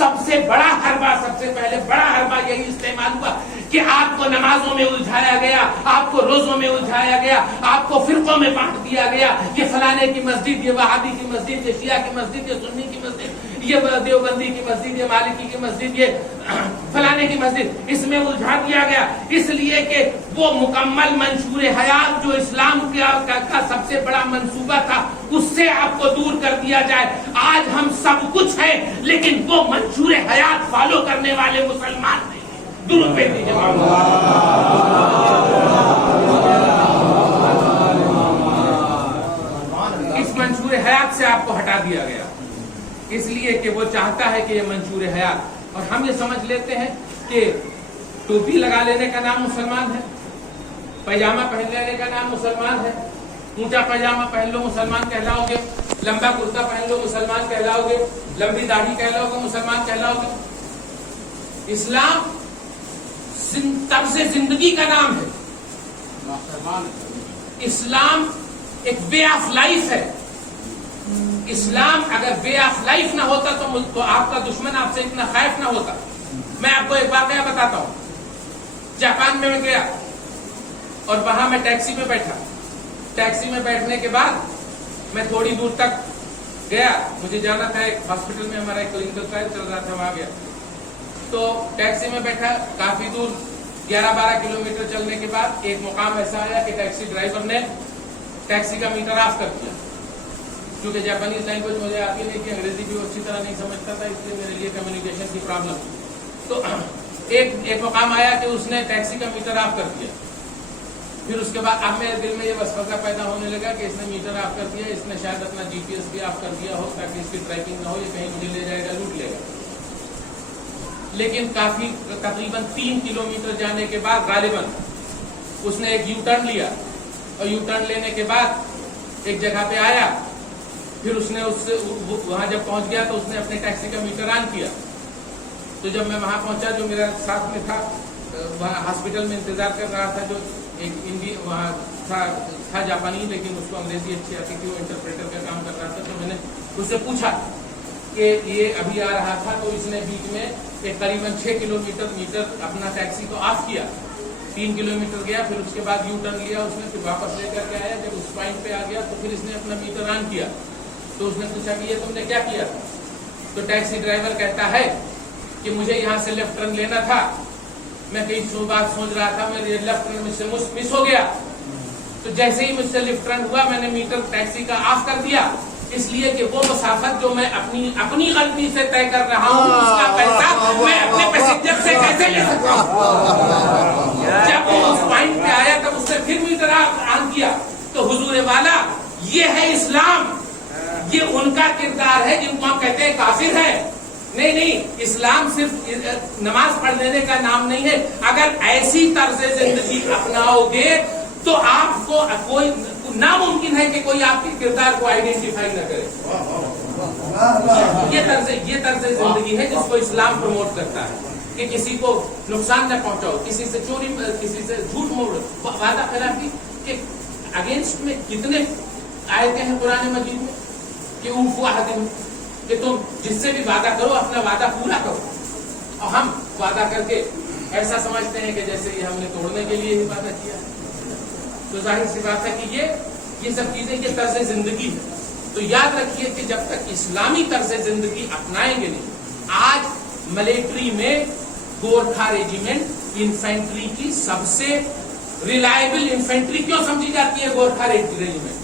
سب سے بڑا حربہ، سب سے پہلے بڑا حربہ یہی استعمال ہوا کہ آپ کو نمازوں میں الجھایا گیا، آپ کو روزوں میں الجھایا گیا، آپ کو فرقوں میں بانٹ دیا گیا، یہ فلانے کی مسجد، یہ وہابی کی مسجد، یہ شیعہ کی مسجد، یہ سنی کی مسجد، یہ دیوبندی کی مسجد، یہ مالکی کی مسجد، یہ فلانے کی مسجد، اس میں الجھا دیا گیا، اس لیے کہ وہ مکمل منشور حیات جو اسلام کا سب سے بڑا منصوبہ تھا اس سے آپ کو دور کر دیا جائے۔ آج ہم سب کچھ ہیں لیکن وہ منشور حیات فالو کرنے والے مسلمان نہیں ہیں۔ درود پہ دیجیے۔ اس منشور حیات سے آپ کو ہٹا دیا گیا اس لیے کہ وہ چاہتا ہے کہ یہ منشور حیات، اور ہم یہ سمجھ لیتے ہیں کہ ٹوپی لگا لینے کا نام مسلمان ہے، پیجامہ پہن لینے کا نام مسلمان ہے، اونچا پیجامہ پہن لو مسلمان کہلاؤ گے، لمبا کرتا پہن لو مسلمان کہلاؤ گے، لمبی داڑھی کہلاؤ گے مسلمان کہلاؤ گے۔ اسلام طرز زندگی کا نام ہے، اسلام ایک وے آف لائف ہے۔ اسلام اگر وے آف لائف نہ ہوتا تو آپ کا دشمن آپ سے اتنا خائف نہ ہوتا۔ میں آپ کو ایک واقعہ بتاتا ہوں۔ جاپان میں گیا اور وہاں میں ٹیکسی میں بیٹھا، ٹیکسی میں بیٹھنے کے بعد میں تھوڑی دور تک گیا، مجھے جانا تھا ایک ہاسپٹل میں، ہمارا ایک کلینکل ٹرائل چل رہا تھا، وہاں گیا تو ٹیکسی میں بیٹھا، کافی دور 11-12 کلومیٹر چلنے کے بعد ایک مقام ایسا آیا کہ ٹیکسی ڈرائیور نے ٹیکسی کا میٹر آف کر دیا، کیونکہ جاپانیز لینگویج مجھے آتی نہیں کہ انگریزی بھی اچھی طرح نہیں سمجھتا تھا، اس لیے میرے لیے کمیونیکیشن کی پرابلم تھی۔ تو ایک مقام آیا کہ اس نے ٹیکسی کا میٹر آف کر دیا، پھر اس کے بعد اب میرے دل میں یہ وسوسہ پیدا ہونے لگا کہ اس نے میٹر آف کر دیا، اس نے شاید اپنا جی پی ایس بھی آف کر دیا ہو تاکہ اس کی ٹریکنگ نہ ہو، یہ کہیں مجھے لے جائے گا، لوٹ لے گا۔ لیکن تقریباً 3 کلومیٹر جانے کے بعد غالباً اس نے ایک یو ٹرن لیا، اور یو ٹرن لینے کے بعد ایک جگہ پہ آیا، پھر اس نے وہاں جب پہنچ گیا تو اس نے اپنے ٹیکسی کا میٹر آن کیا۔ تو جب میں وہاں پہنچا، جو میرا ساتھ میں تھا وہاں ہاسپٹل میں انتظار کر رہا تھا، جو ایک وہاں تھا جاپانی، لیکن اس کو انگریزی اچھی آتی تھی، وہ انٹرپریٹر کا کام کر رہا تھا، تو میں نے اس سے پوچھا کہ یہ ابھی آ رہا تھا تو اس نے بیچ میں ایک قریباً 6 کلومیٹر میٹر اپنا ٹیکسی کو آف کیا، 3 کلومیٹر گیا، پھر اس کے بعد یو ٹرن لیا اس نے، پھر واپس لے کر کے آیا، جب اس پوائنٹ پہ آ گیا تو پھر اس نے اپنا میٹر آن کیا۔ تو اس نے پوچھا کہ یہ تم نے کیا کیا؟ تو ٹیکسی ڈرائیور کہتا ہے کہ مجھے یہاں سے لیفٹ ٹرن لینا تھا، میں کئی بات سوچ رہا تھا، میں لیفٹ ٹرن مجھ سے مس ہو گیا، تو جیسے ہی مجھ سے لیفٹ ٹرن ہوا میں نے میٹر ٹیکسی کا آف کر دیا، اس لیے کہ وہ مسافت جو میں اپنی غلطی سے طے کر رہا ہوں اس کا پیسہ میں اپنے پیسنجر سے کیسے لے سکتا ہوں۔ جب وہ اس پوائنٹ پہ آیا تب اس نے پھر میٹر آن کیا۔ تو حضور والا یہ ہے اسلام، یہ ان کا کردار ہے جن کو ہم کہتے ہیں کافر ہے۔ نہیں، اسلام صرف نماز پڑھ لینے کا نام نہیں ہے۔ اگر ایسی طرز زندگی اپناؤ گے تو آپ کو کوئی ناممکن ہے کہ کوئی آپ کے کردار کو آئیڈینٹیفائی نہ کرے۔ یہ طرز زندگی ہے جس کو اسلام پروموٹ کرتا ہے کہ کسی کو نقصان نہ پہنچاؤ، کسی سے چوری، کسی سے جھوٹ موڑ، وعدہ خلافی کے اگینسٹ میں کتنے آیتیں ہیں قرآن مجید میں کہ اوفوا عہدہم، کہ تم جس سے بھی وعدہ کرو اپنا وعدہ پورا کرو، اور ہم وعدہ کر کے ایسا سمجھتے ہیں کہ جیسے یہ ہم نے توڑنے کے لیے ہی وعدہ کیا۔ تو ظاہر سی بات ہے کہ یہ سب چیزیں یہ طرز زندگی ہے۔ تو یاد رکھیے کہ جب تک اسلامی طرز زندگی اپنائیں گے نہیں، آج ملٹری میں گورکھا ریجیمنٹ انفینٹری کی سب سے ریلائبل انفینٹری کیوں سمجھی جاتی ہے گورکھا ریجیمنٹ؟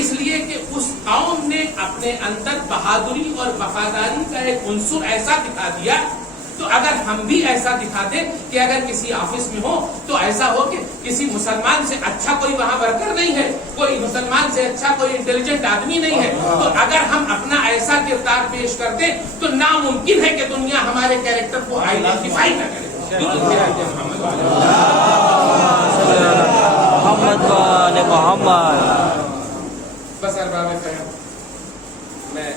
اس لیے کہ اس قوم نے اپنے اندر بہادری اور وفاداری کا ایک عنصر ایسا دکھا دیا۔ تو اگر ہم بھی ایسا دکھا دیں کہ اگر کسی آفس میں ہو تو ایسا ہو کہ کسی مسلمان سے اچھا کوئی وہاں ورکر نہیں ہے، کوئی مسلمان سے اچھا کوئی انٹیلیجنٹ آدمی نہیں ہے، تو اگر ہم اپنا ایسا کردار پیش کر دیں تو ناممکن ہے کہ دنیا ہمارے کیریکٹر کو آئیڈینٹیفائی نہ کرے۔ بس ارباب فہم، میں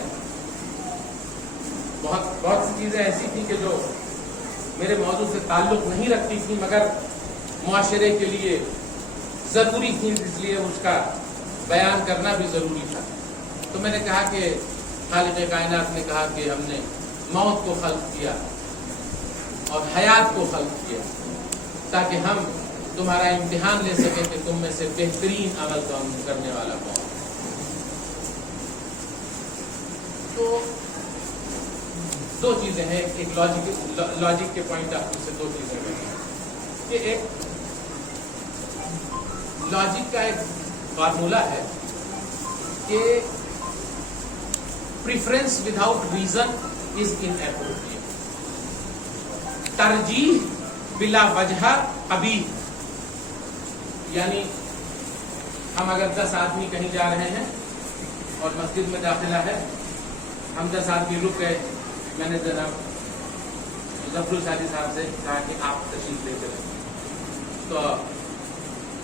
بہت سی چیزیں ایسی تھی کہ جو میرے موضوع سے تعلق نہیں رکھتی تھی مگر معاشرے کے لیے ضروری تھی، اس لیے اس کا بیان کرنا بھی ضروری تھا۔ تو میں نے کہا کہ خالق کائنات نے کہا کہ ہم نے موت کو خلق کیا اور حیات کو خلق کیا تاکہ ہم تمہارا امتحان لے سکیں کہ تم میں سے بہترین عمل کرنے والا کون. تو دو چیزیں ہیں, ایک لاجک کے پوائنٹ آف ویو سے دو چیزیں ہیں کہ ایک لاجک کا ایک فارمولا ہے کہ پریفرنس وداؤٹ ریزن از اناپروپریٹ, ترجیح بلا وجہ قبیح. یعنی ہم اگر 10 آدمی کہیں جا رہے ہیں اور مسجد میں داخلہ ہے, ہم 10 آدمی رک گئے, میں نے جناب ظفر الشادی صاحب سے کہا کہ آپ تشریف لے چلیں, تو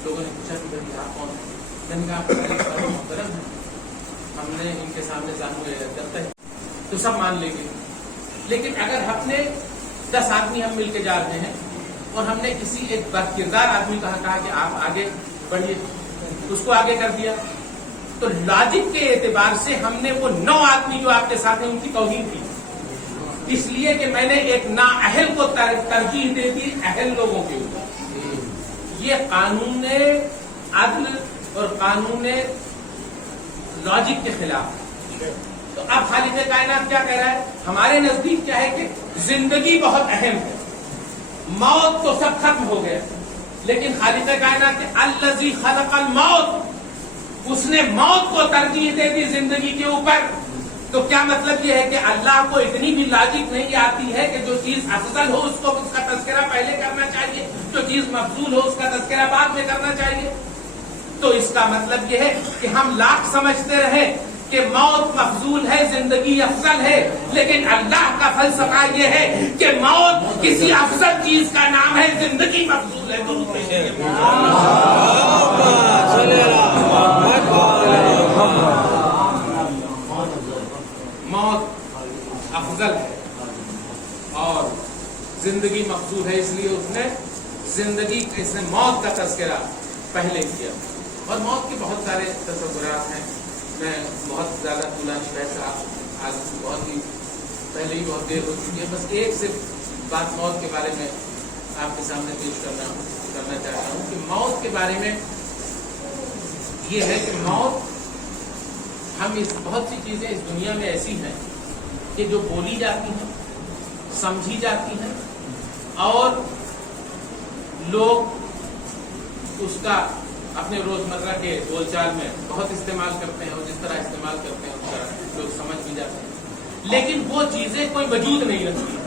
لوگوں نے پوچھا کہ بھائی آپ کون ہیں؟ میں نے کہا محترم ہے, ہم نے ان کے سامنے زانو کرتا ہے تو سب مان لیں گے. لیکن اگر ہم نے 10 آدمی ہم مل کے جا رہے ہیں اور ہم نے کسی ایک بد کردار آدمی کہا کہ آپ آگے بڑھیے, اس کو آگے کر دیا, تو لاجک کے اعتبار سے ہم نے وہ 9 آدمی جو آپ کے ساتھ ہیں ان کی توہین کی, اس لیے کہ میں نے ایک نااہل کو ترجیح دے دی اہل لوگوں کے اوپر. یہ قانون عدل اور قانون لاجک کے خلاف ہے. تو اب خالق کائنات کیا کہہ رہا ہے؟ ہمارے نزدیک کیا ہے کہ زندگی بہت اہم ہے, موت تو سب ختم ہو گیا, لیکن خالق کائنات کے الذی خلق الموت, اس نے موت کو ترجیح دے دی زندگی کے اوپر. تو کیا مطلب یہ ہے کہ اللہ کو اتنی بھی لاجک نہیں آتی ہے کہ جو چیز افضل ہو اس کو اس کا تذکرہ پہلے کرنا چاہیے, جو چیز مفضول ہو اس کا تذکرہ بعد میں کرنا چاہیے. تو اس کا مطلب یہ ہے کہ ہم لاکھ سمجھتے رہے کہ موت مفضول ہے, زندگی افضل ہے, لیکن اللہ کا فلسفہ یہ ہے کہ موت کسی افضل چیز کا نام ہے, زندگی مفضول ہے. موت افضل ہے اور زندگی مفضول ہے, اس لیے اس نے موت کا تذکرہ پہلے کیا. اور موت کے بہت سارے تصورات ہیں, میں بہت زیادہ طولانی بحث آج بہت ہی پہلے ہی بہت دیر ہو چکی ہے. بس ایک صرف بات موت کے بارے میں آپ کے سامنے پیش کرنا چاہتا ہوں کہ موت کے بارے میں یہ ہے کہ موت, ہم بہت سی چیزیں اس دنیا میں ایسی ہیں کہ جو بولی جاتی ہیں, سمجھی جاتی ہیں, اور لوگ اس کا اپنے روزمرہ کے بول چال میں بہت استعمال کرتے ہیں, اور جس طرح استعمال کرتے ہیں اس طرح لوگ سمجھ بھی جاتے ہیں. لیکن وہ چیزیں کوئی وجود نہیں رکھتی,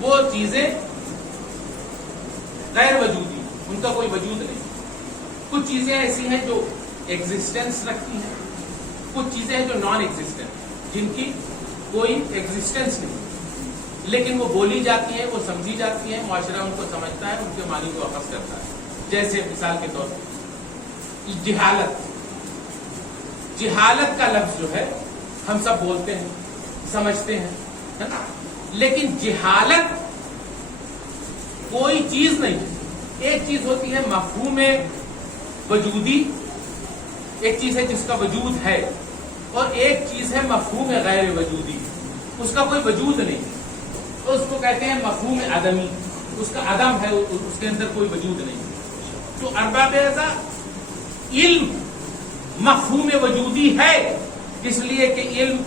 وہ چیزیں غیر وجودی, ان کا کوئی وجود نہیں. کچھ چیزیں ایسی ہیں جو ایگزسٹنس رکھتی ہیں, کچھ چیزیں ہیں جو نان ایگزسٹنٹ, جن کی کوئی ایگزسٹنس نہیں, لیکن وہ بولی جاتی ہیں, وہ سمجھی جاتی ہیں, معاشرہ ان کو سمجھتا ہے, ان کے معنی کو اخذ کرتا ہے. جیسے مثال کے طور پر جہالت. جہالت کا لفظ جو ہے ہم سب بولتے ہیں, سمجھتے ہیں, لیکن جہالت کوئی چیز نہیں ہے. ایک چیز ہوتی ہے مفہوم وجودی, ایک چیز ہے جس کا وجود ہے, اور ایک چیز ہے مفہوم غیر وجودی, اس کا کوئی وجود نہیں, تو اس کو کہتے ہیں مفہوم عدمی. اس کا عدم ہے, اس کے اندر کوئی وجود نہیں. تو ارباب علم مفہوم وجودی ہے, اس لیے کہ علم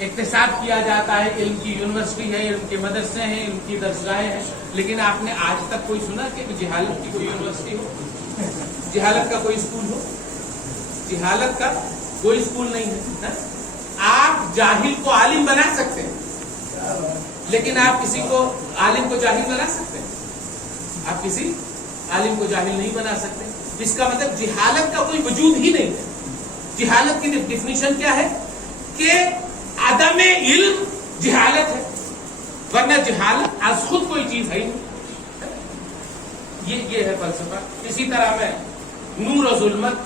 اکتساب کیا جاتا ہے, علم کی یونیورسٹی ہے, علم کے مدرسے ہیں, علم کی درسگاہیں ہیں. لیکن آپ نے آج تک کوئی سنا کہ جہالت کی کوئی یونیورسٹی ہو, جہالت کا کوئی اسکول ہو؟ جہالت کا کوئی اسکول نہیں ہے. آپ جاہل کو عالم بنا سکتے ہیں, لیکن آپ کسی کو عالم کو جاہل بنا سکتے ہیں؟ آپ کسی عالم کو جاہل نہیں بنا سکتے. اس کا مطلب جہالت کا کوئی وجود ہی نہیں ہے. جہالت کی ڈیفینیشن کیا ہے کہ عدم علم جہالت ہے, ورنہ جہالت از خود کوئی چیز ہے ہی نہیں. یہ ہے فلسفہ. اسی طرح میں نور و ظلمت,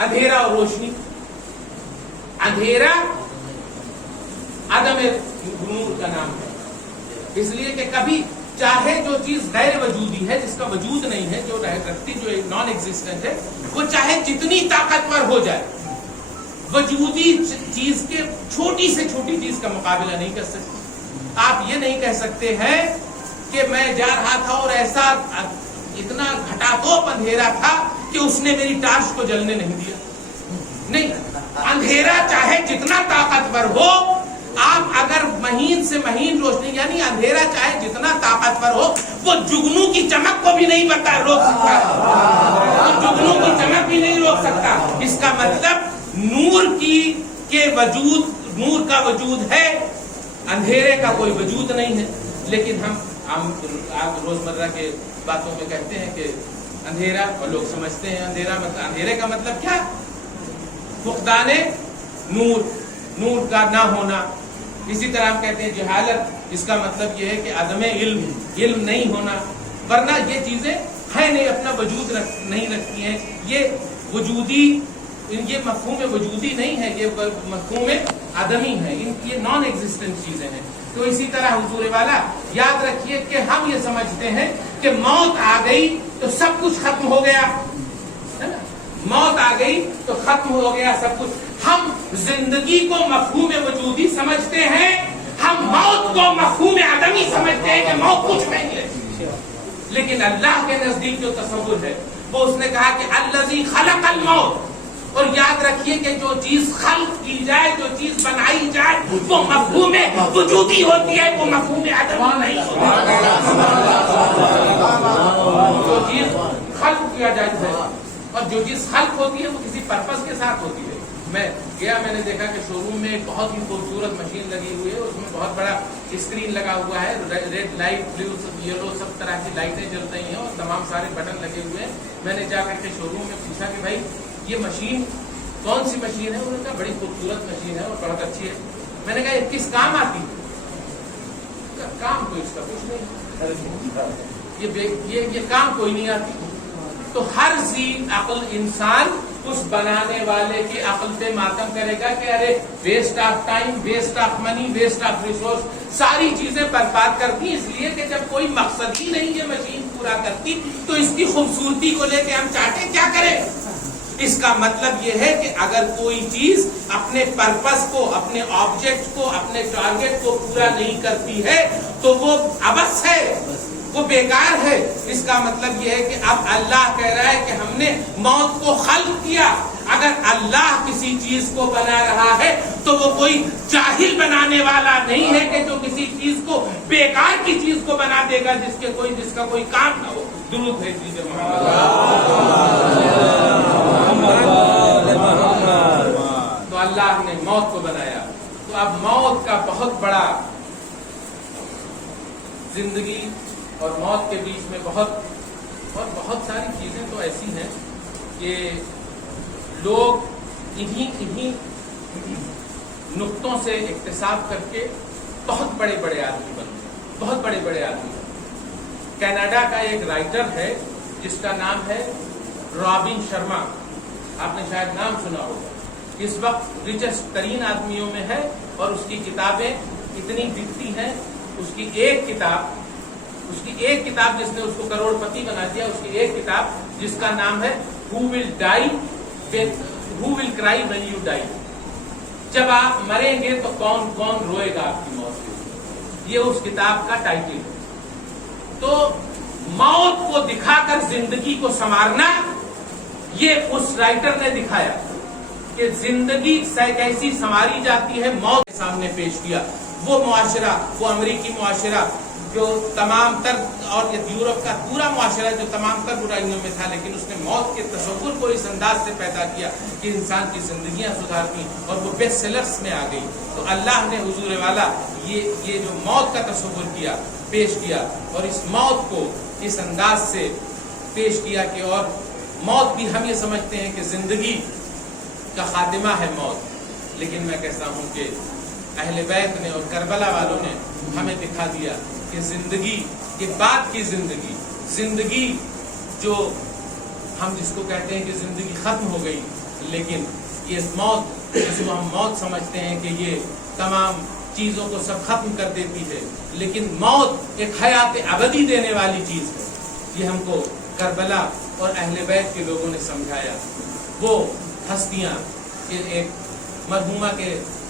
اندھیرا اور روشنی. اندھیرا عدم نور کا نام ہے, اس لیے کہ کبھی چاہے جو چیز غیر وجودی ہے, جس کا وجود نہیں ہے, جو رکھتی, جو نان ایگزسٹنٹ ہے, وہ چاہے جتنی طاقتور ہو جائے, وجودی چیز کے چھوٹی سے چھوٹی چیز کا مقابلہ نہیں کر سکتی. آپ یہ نہیں کہہ سکتے ہیں کہ میں جا رہا تھا اور ایسا اتنا گھٹاتوپ اندھیرا تھا کہ اس نے میری ٹارچ کو جلنے نہیں دیا. نہیں، اندھیرا چاہے جتنا طاقتور ہو، آپ اگر مہین سے مہین روشنی، یعنی اندھیرا چاہے جتنا طاقتور ہو، وہ جگنو کی چمک کو بھی نہیں روک سکتا. وہ جگنو کی چمک بھی نہیں روک سکتا. اس کا مطلب نور کا وجود ہے، اندھیرے کا کوئی وجود نہیں ہے. لیکن ہم روزمرہ کے باتوں میں کہتے ہیں کہ اندھیرا، اور لوگ سمجھتے ہیں اندھیرے کا مطلب کیا؟ فقدان نور کا نہ ہونا. اسی طرح ہم کہتے ہیں جہالت، اس کا مطلب یہ ہے کہ عدم علم نہیں ہونا. ورنہ یہ چیزیں ہیں نہیں، اپنا وجود نہیں رکھتی ہیں. یہ مفہوم وجودی نہیں ہے، یہ مفہوم عدمی ہے. یہ نان ایگزسٹنٹ چیزیں ہیں. تو اسی طرح حضور والا یاد رکھیے کہ ہم یہ سمجھتے ہیں کہ موت آ گئی تو سب کچھ ختم ہو گیا. موت آ گئی تو ختم ہو گیا سب کچھ. ہم زندگی کو مفہوم وجودی سمجھتے ہیں، ہم موت کو مفہوم عدمی سمجھتے ہیں کہ موت کچھ نہیں ہے. لیکن اللہ کے نزدیک جو تصور ہے وہ اس نے کہا کہ الذی خلق الموت. اور یاد رکھیے کہ جو چیز خلق کی جائے، جو چیز بنائی جائے، وہ مفہوم وجودی ہوتی ہے، وہ مفہوم عدمی نہیں ہوتی. جو چیز خلق کیا جاتا ہے اور جو چیز خلق ہوتی ہے وہ کسی پرپس کے ساتھ ہوتی ہے. میں نے دیکھا کہ شو روم میں ایک بہت ہی خوبصورت مشین لگی ہوئی ہے. اس میں بہت بڑا اسکرین لگا ہوا ہے، ریڈ لائٹ، بلو، یلو، سب طرح کی لائٹیں جل رہی ہیں اور تمام سارے بٹن لگے ہوئے ہیں. میں نے جا کر کے شو روم میں پوچھا کہ بھائی یہ مشین کون سی مشین ہے؟ انہوں نے کہا بڑی خوبصورت مشین ہے اور بہت اچھی ہے. میں نے کہا یہ کس کام آتی ہے؟ کام تو اس کا کچھ نہیں، یہ کام کوئی نہیں آتی. تو ہر ذی عقل انسان اس بنانے والے کی عقل پہ ماتم کرے گا کہ ارے waste of time, waste of money, waste of resource, ساری چیزیں برباد کرتی. اس لیے کہ جب کوئی مقصد ہی نہیں یہ مشین پورا کرتی تو اس کی خوبصورتی کو لے کے ہم چاہتے کیا کریں؟ اس کا مطلب یہ ہے کہ اگر کوئی چیز اپنے پرپس کو، اپنے آبجیکٹ کو، اپنے ٹارگیٹ کو پورا نہیں کرتی ہے تو وہ عبث ہے، وہ بیکار ہے. اس کا مطلب یہ ہے کہ اب اللہ کہہ رہا ہے کہ ہم نے موت کو خلق کیا. اگر اللہ کسی چیز کو بنا رہا ہے تو وہ کوئی جاہل بنانے والا نہیں ہے کہ جو کسی چیز کو، بیکار کی چیز کو بنا دے گا جس کا کوئی کام نہ ہو. درود بھیج دیجیے تو اللہ نے موت کو بنایا. تو اب موت کا بہت بڑا، زندگی اور موت کے بیچ میں بہت ساری چیزیں تو ایسی ہیں کہ لوگ انہی نقطوں سے اکتساب کر کے بہت بڑے آدمی بنتے ہیں، بہت بڑے آدمی. کینیڈا کا ایک رائٹر ہے جس کا نام ہے رابن شرما، آپ نے شاید نام سنا ہوگا. اس وقت ریچسٹ ترین آدمیوں میں ہے اور اس کی کتابیں اتنی بکتی ہیں. اس کی ایک کتاب جس نے اس کو کروڑ پتی بنا دیا، اس کی ایک کتاب جس کا نام ہے Who will cry when you die. جب آپ مریں گے تو کون روئے گا آپ کی موت پہ. یہ اس کتاب کا ٹائٹل ہے. تو موت کو دکھا کر زندگی کو سنوارنا، یہ اس رائٹر نے دکھایا کہ زندگی کیسی سنواری جاتی ہے. موت کے سامنے پیش کیا. وہ معاشرہ، وہ امریکی معاشرہ جو تمام تر، اور یورپ کا پورا معاشرہ جو تمام تر برائیوں میں تھا، لیکن اس نے موت کے تصور کو اس انداز سے پیدا کیا کہ انسان کی زندگیاں سدھارتی اور وہ بیسٹ سیلرز میں آ گئی. تو اللہ نے حضور والا یہ جو موت کا تصور کیا، پیش کیا، اور اس موت کو اس انداز سے پیش کیا کہ اور موت بھی ہم یہ سمجھتے ہیں کہ زندگی کا خاتمہ ہے موت. لیکن میں کہتا ہوں کہ اہل بیت نے اور کربلا والوں نے ہمیں دکھا دیا کہ زندگی کے بعد کی زندگی جو ہم جس کو کہتے ہیں کہ زندگی ختم ہو گئی، لیکن یہ موت جس کو ہم موت سمجھتے ہیں کہ یہ تمام چیزوں کو سب ختم کر دیتی ہے، لیکن موت ایک حیات ابدی دینے والی چیز ہے. یہ ہم کو کربلا اور اہل بیت کے لوگوں نے سمجھایا. وہ ہستیاں، ایک مرحومہ کے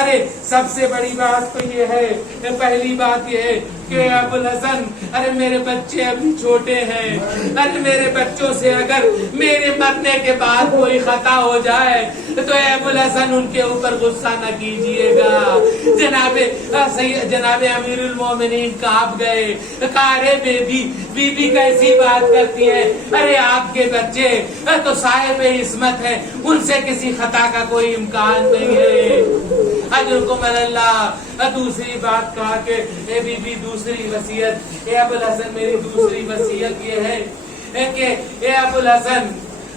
ارے سب سے بڑی بات تو یہ ہے، پہلی بات یہ ہے کہ ابوالحسن، ارے میرے بچے ابھی چھوٹے ہیں، ارے میرے بچوں سے اگر میرے مرنے کے بعد کوئی خطا ہو جائے تو اے ابوالحسن ان کے اوپر غصہ نہ کیجئے گا۔ جناب امیر المومنین کانپ گئے، کہا ارے بی بی کیسی بات کرتی ہے، ارے آپ کے بچے تو صاحب عصمت ہے، ان سے کسی خطا کا کوئی امکان نہیں ہے۔ اجرکم اللہ۔ دوسری بات کہا کہ اے بی بی دوسری وصیت، اے ابوالحسن میری دوسری وصیت یہ ہے کہ اے ابوالحسن،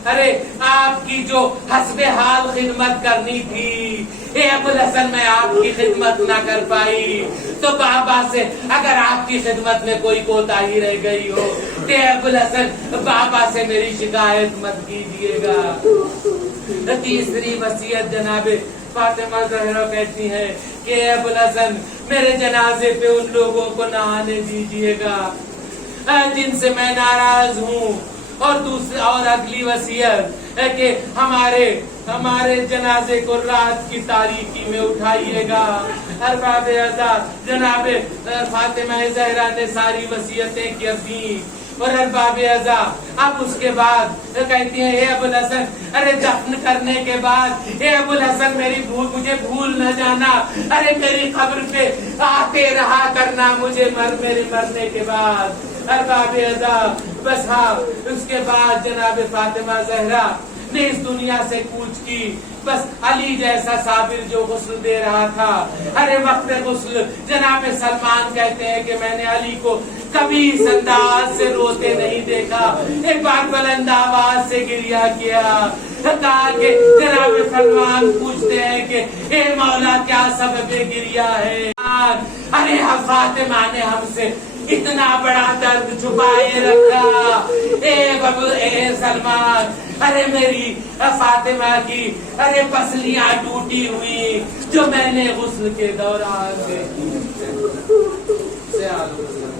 ارے آپ کی جو حسب حال خدمت کرنی تھی، اے ابوالحسن میں آپ کی خدمت نہ کر پائی تو بابا سے اگر آپ کی خدمت میں کوئی کوتاہی رہ گئی ہو تو اے ابوالحسن بابا سے میری شکایت مت کیجیے گا۔ تیسری وصیت جناب فاطمہ زہرا کہتی ہے کہ اے ابوالحسن میرے جنازے پہ ان لوگوں کو نہ آنے دیجیے گا جن سے میں ناراض ہوں، اور اگلی وصیت ہے کہ ہمارے جنازے کو رات کی تاریکی میں اٹھائیے گا۔ ارباب اعزاز جناب فاطمہ زہرا نے ساری وصیتیں کی تھیں، اور ارباب اعزاز اب اس کے بعد کہتی ہیں اے ابوالحسن، ارے دفن کرنے کے بعد اے ابوالحسن مجھے بھول نہ جانا، ارے میری قبر پہ آتے رہا کرنا مجھے میرے مرنے کے بعد۔ ارباب اعزاز بس ہاں، اس کے بعد جناب فاطمہ زہرا نے اس دنیا سے کوچ کی، بس علی جیسا صابر جو غسل دے رہا تھا، ارے وقت غسل جناب سلمان کہتے ہیں کہ میں نے علی کو کبھی اس انداز سے روتے نہیں دیکھا، ایک بار بلند آواز سے گریہ کیا، کہا کہ جناب سلمان پوچھتے ہیں کہ اے مولا کیا سبب گریہ ہے؟ ارے فاطمہ نے ہم سے اتنا بڑا درد چھپائے رکھا، اے سلمان، ارے میری فاطمہ کی ارے پسلیاں ٹوٹی ہوئی جو میں نے غسل کے دوران سے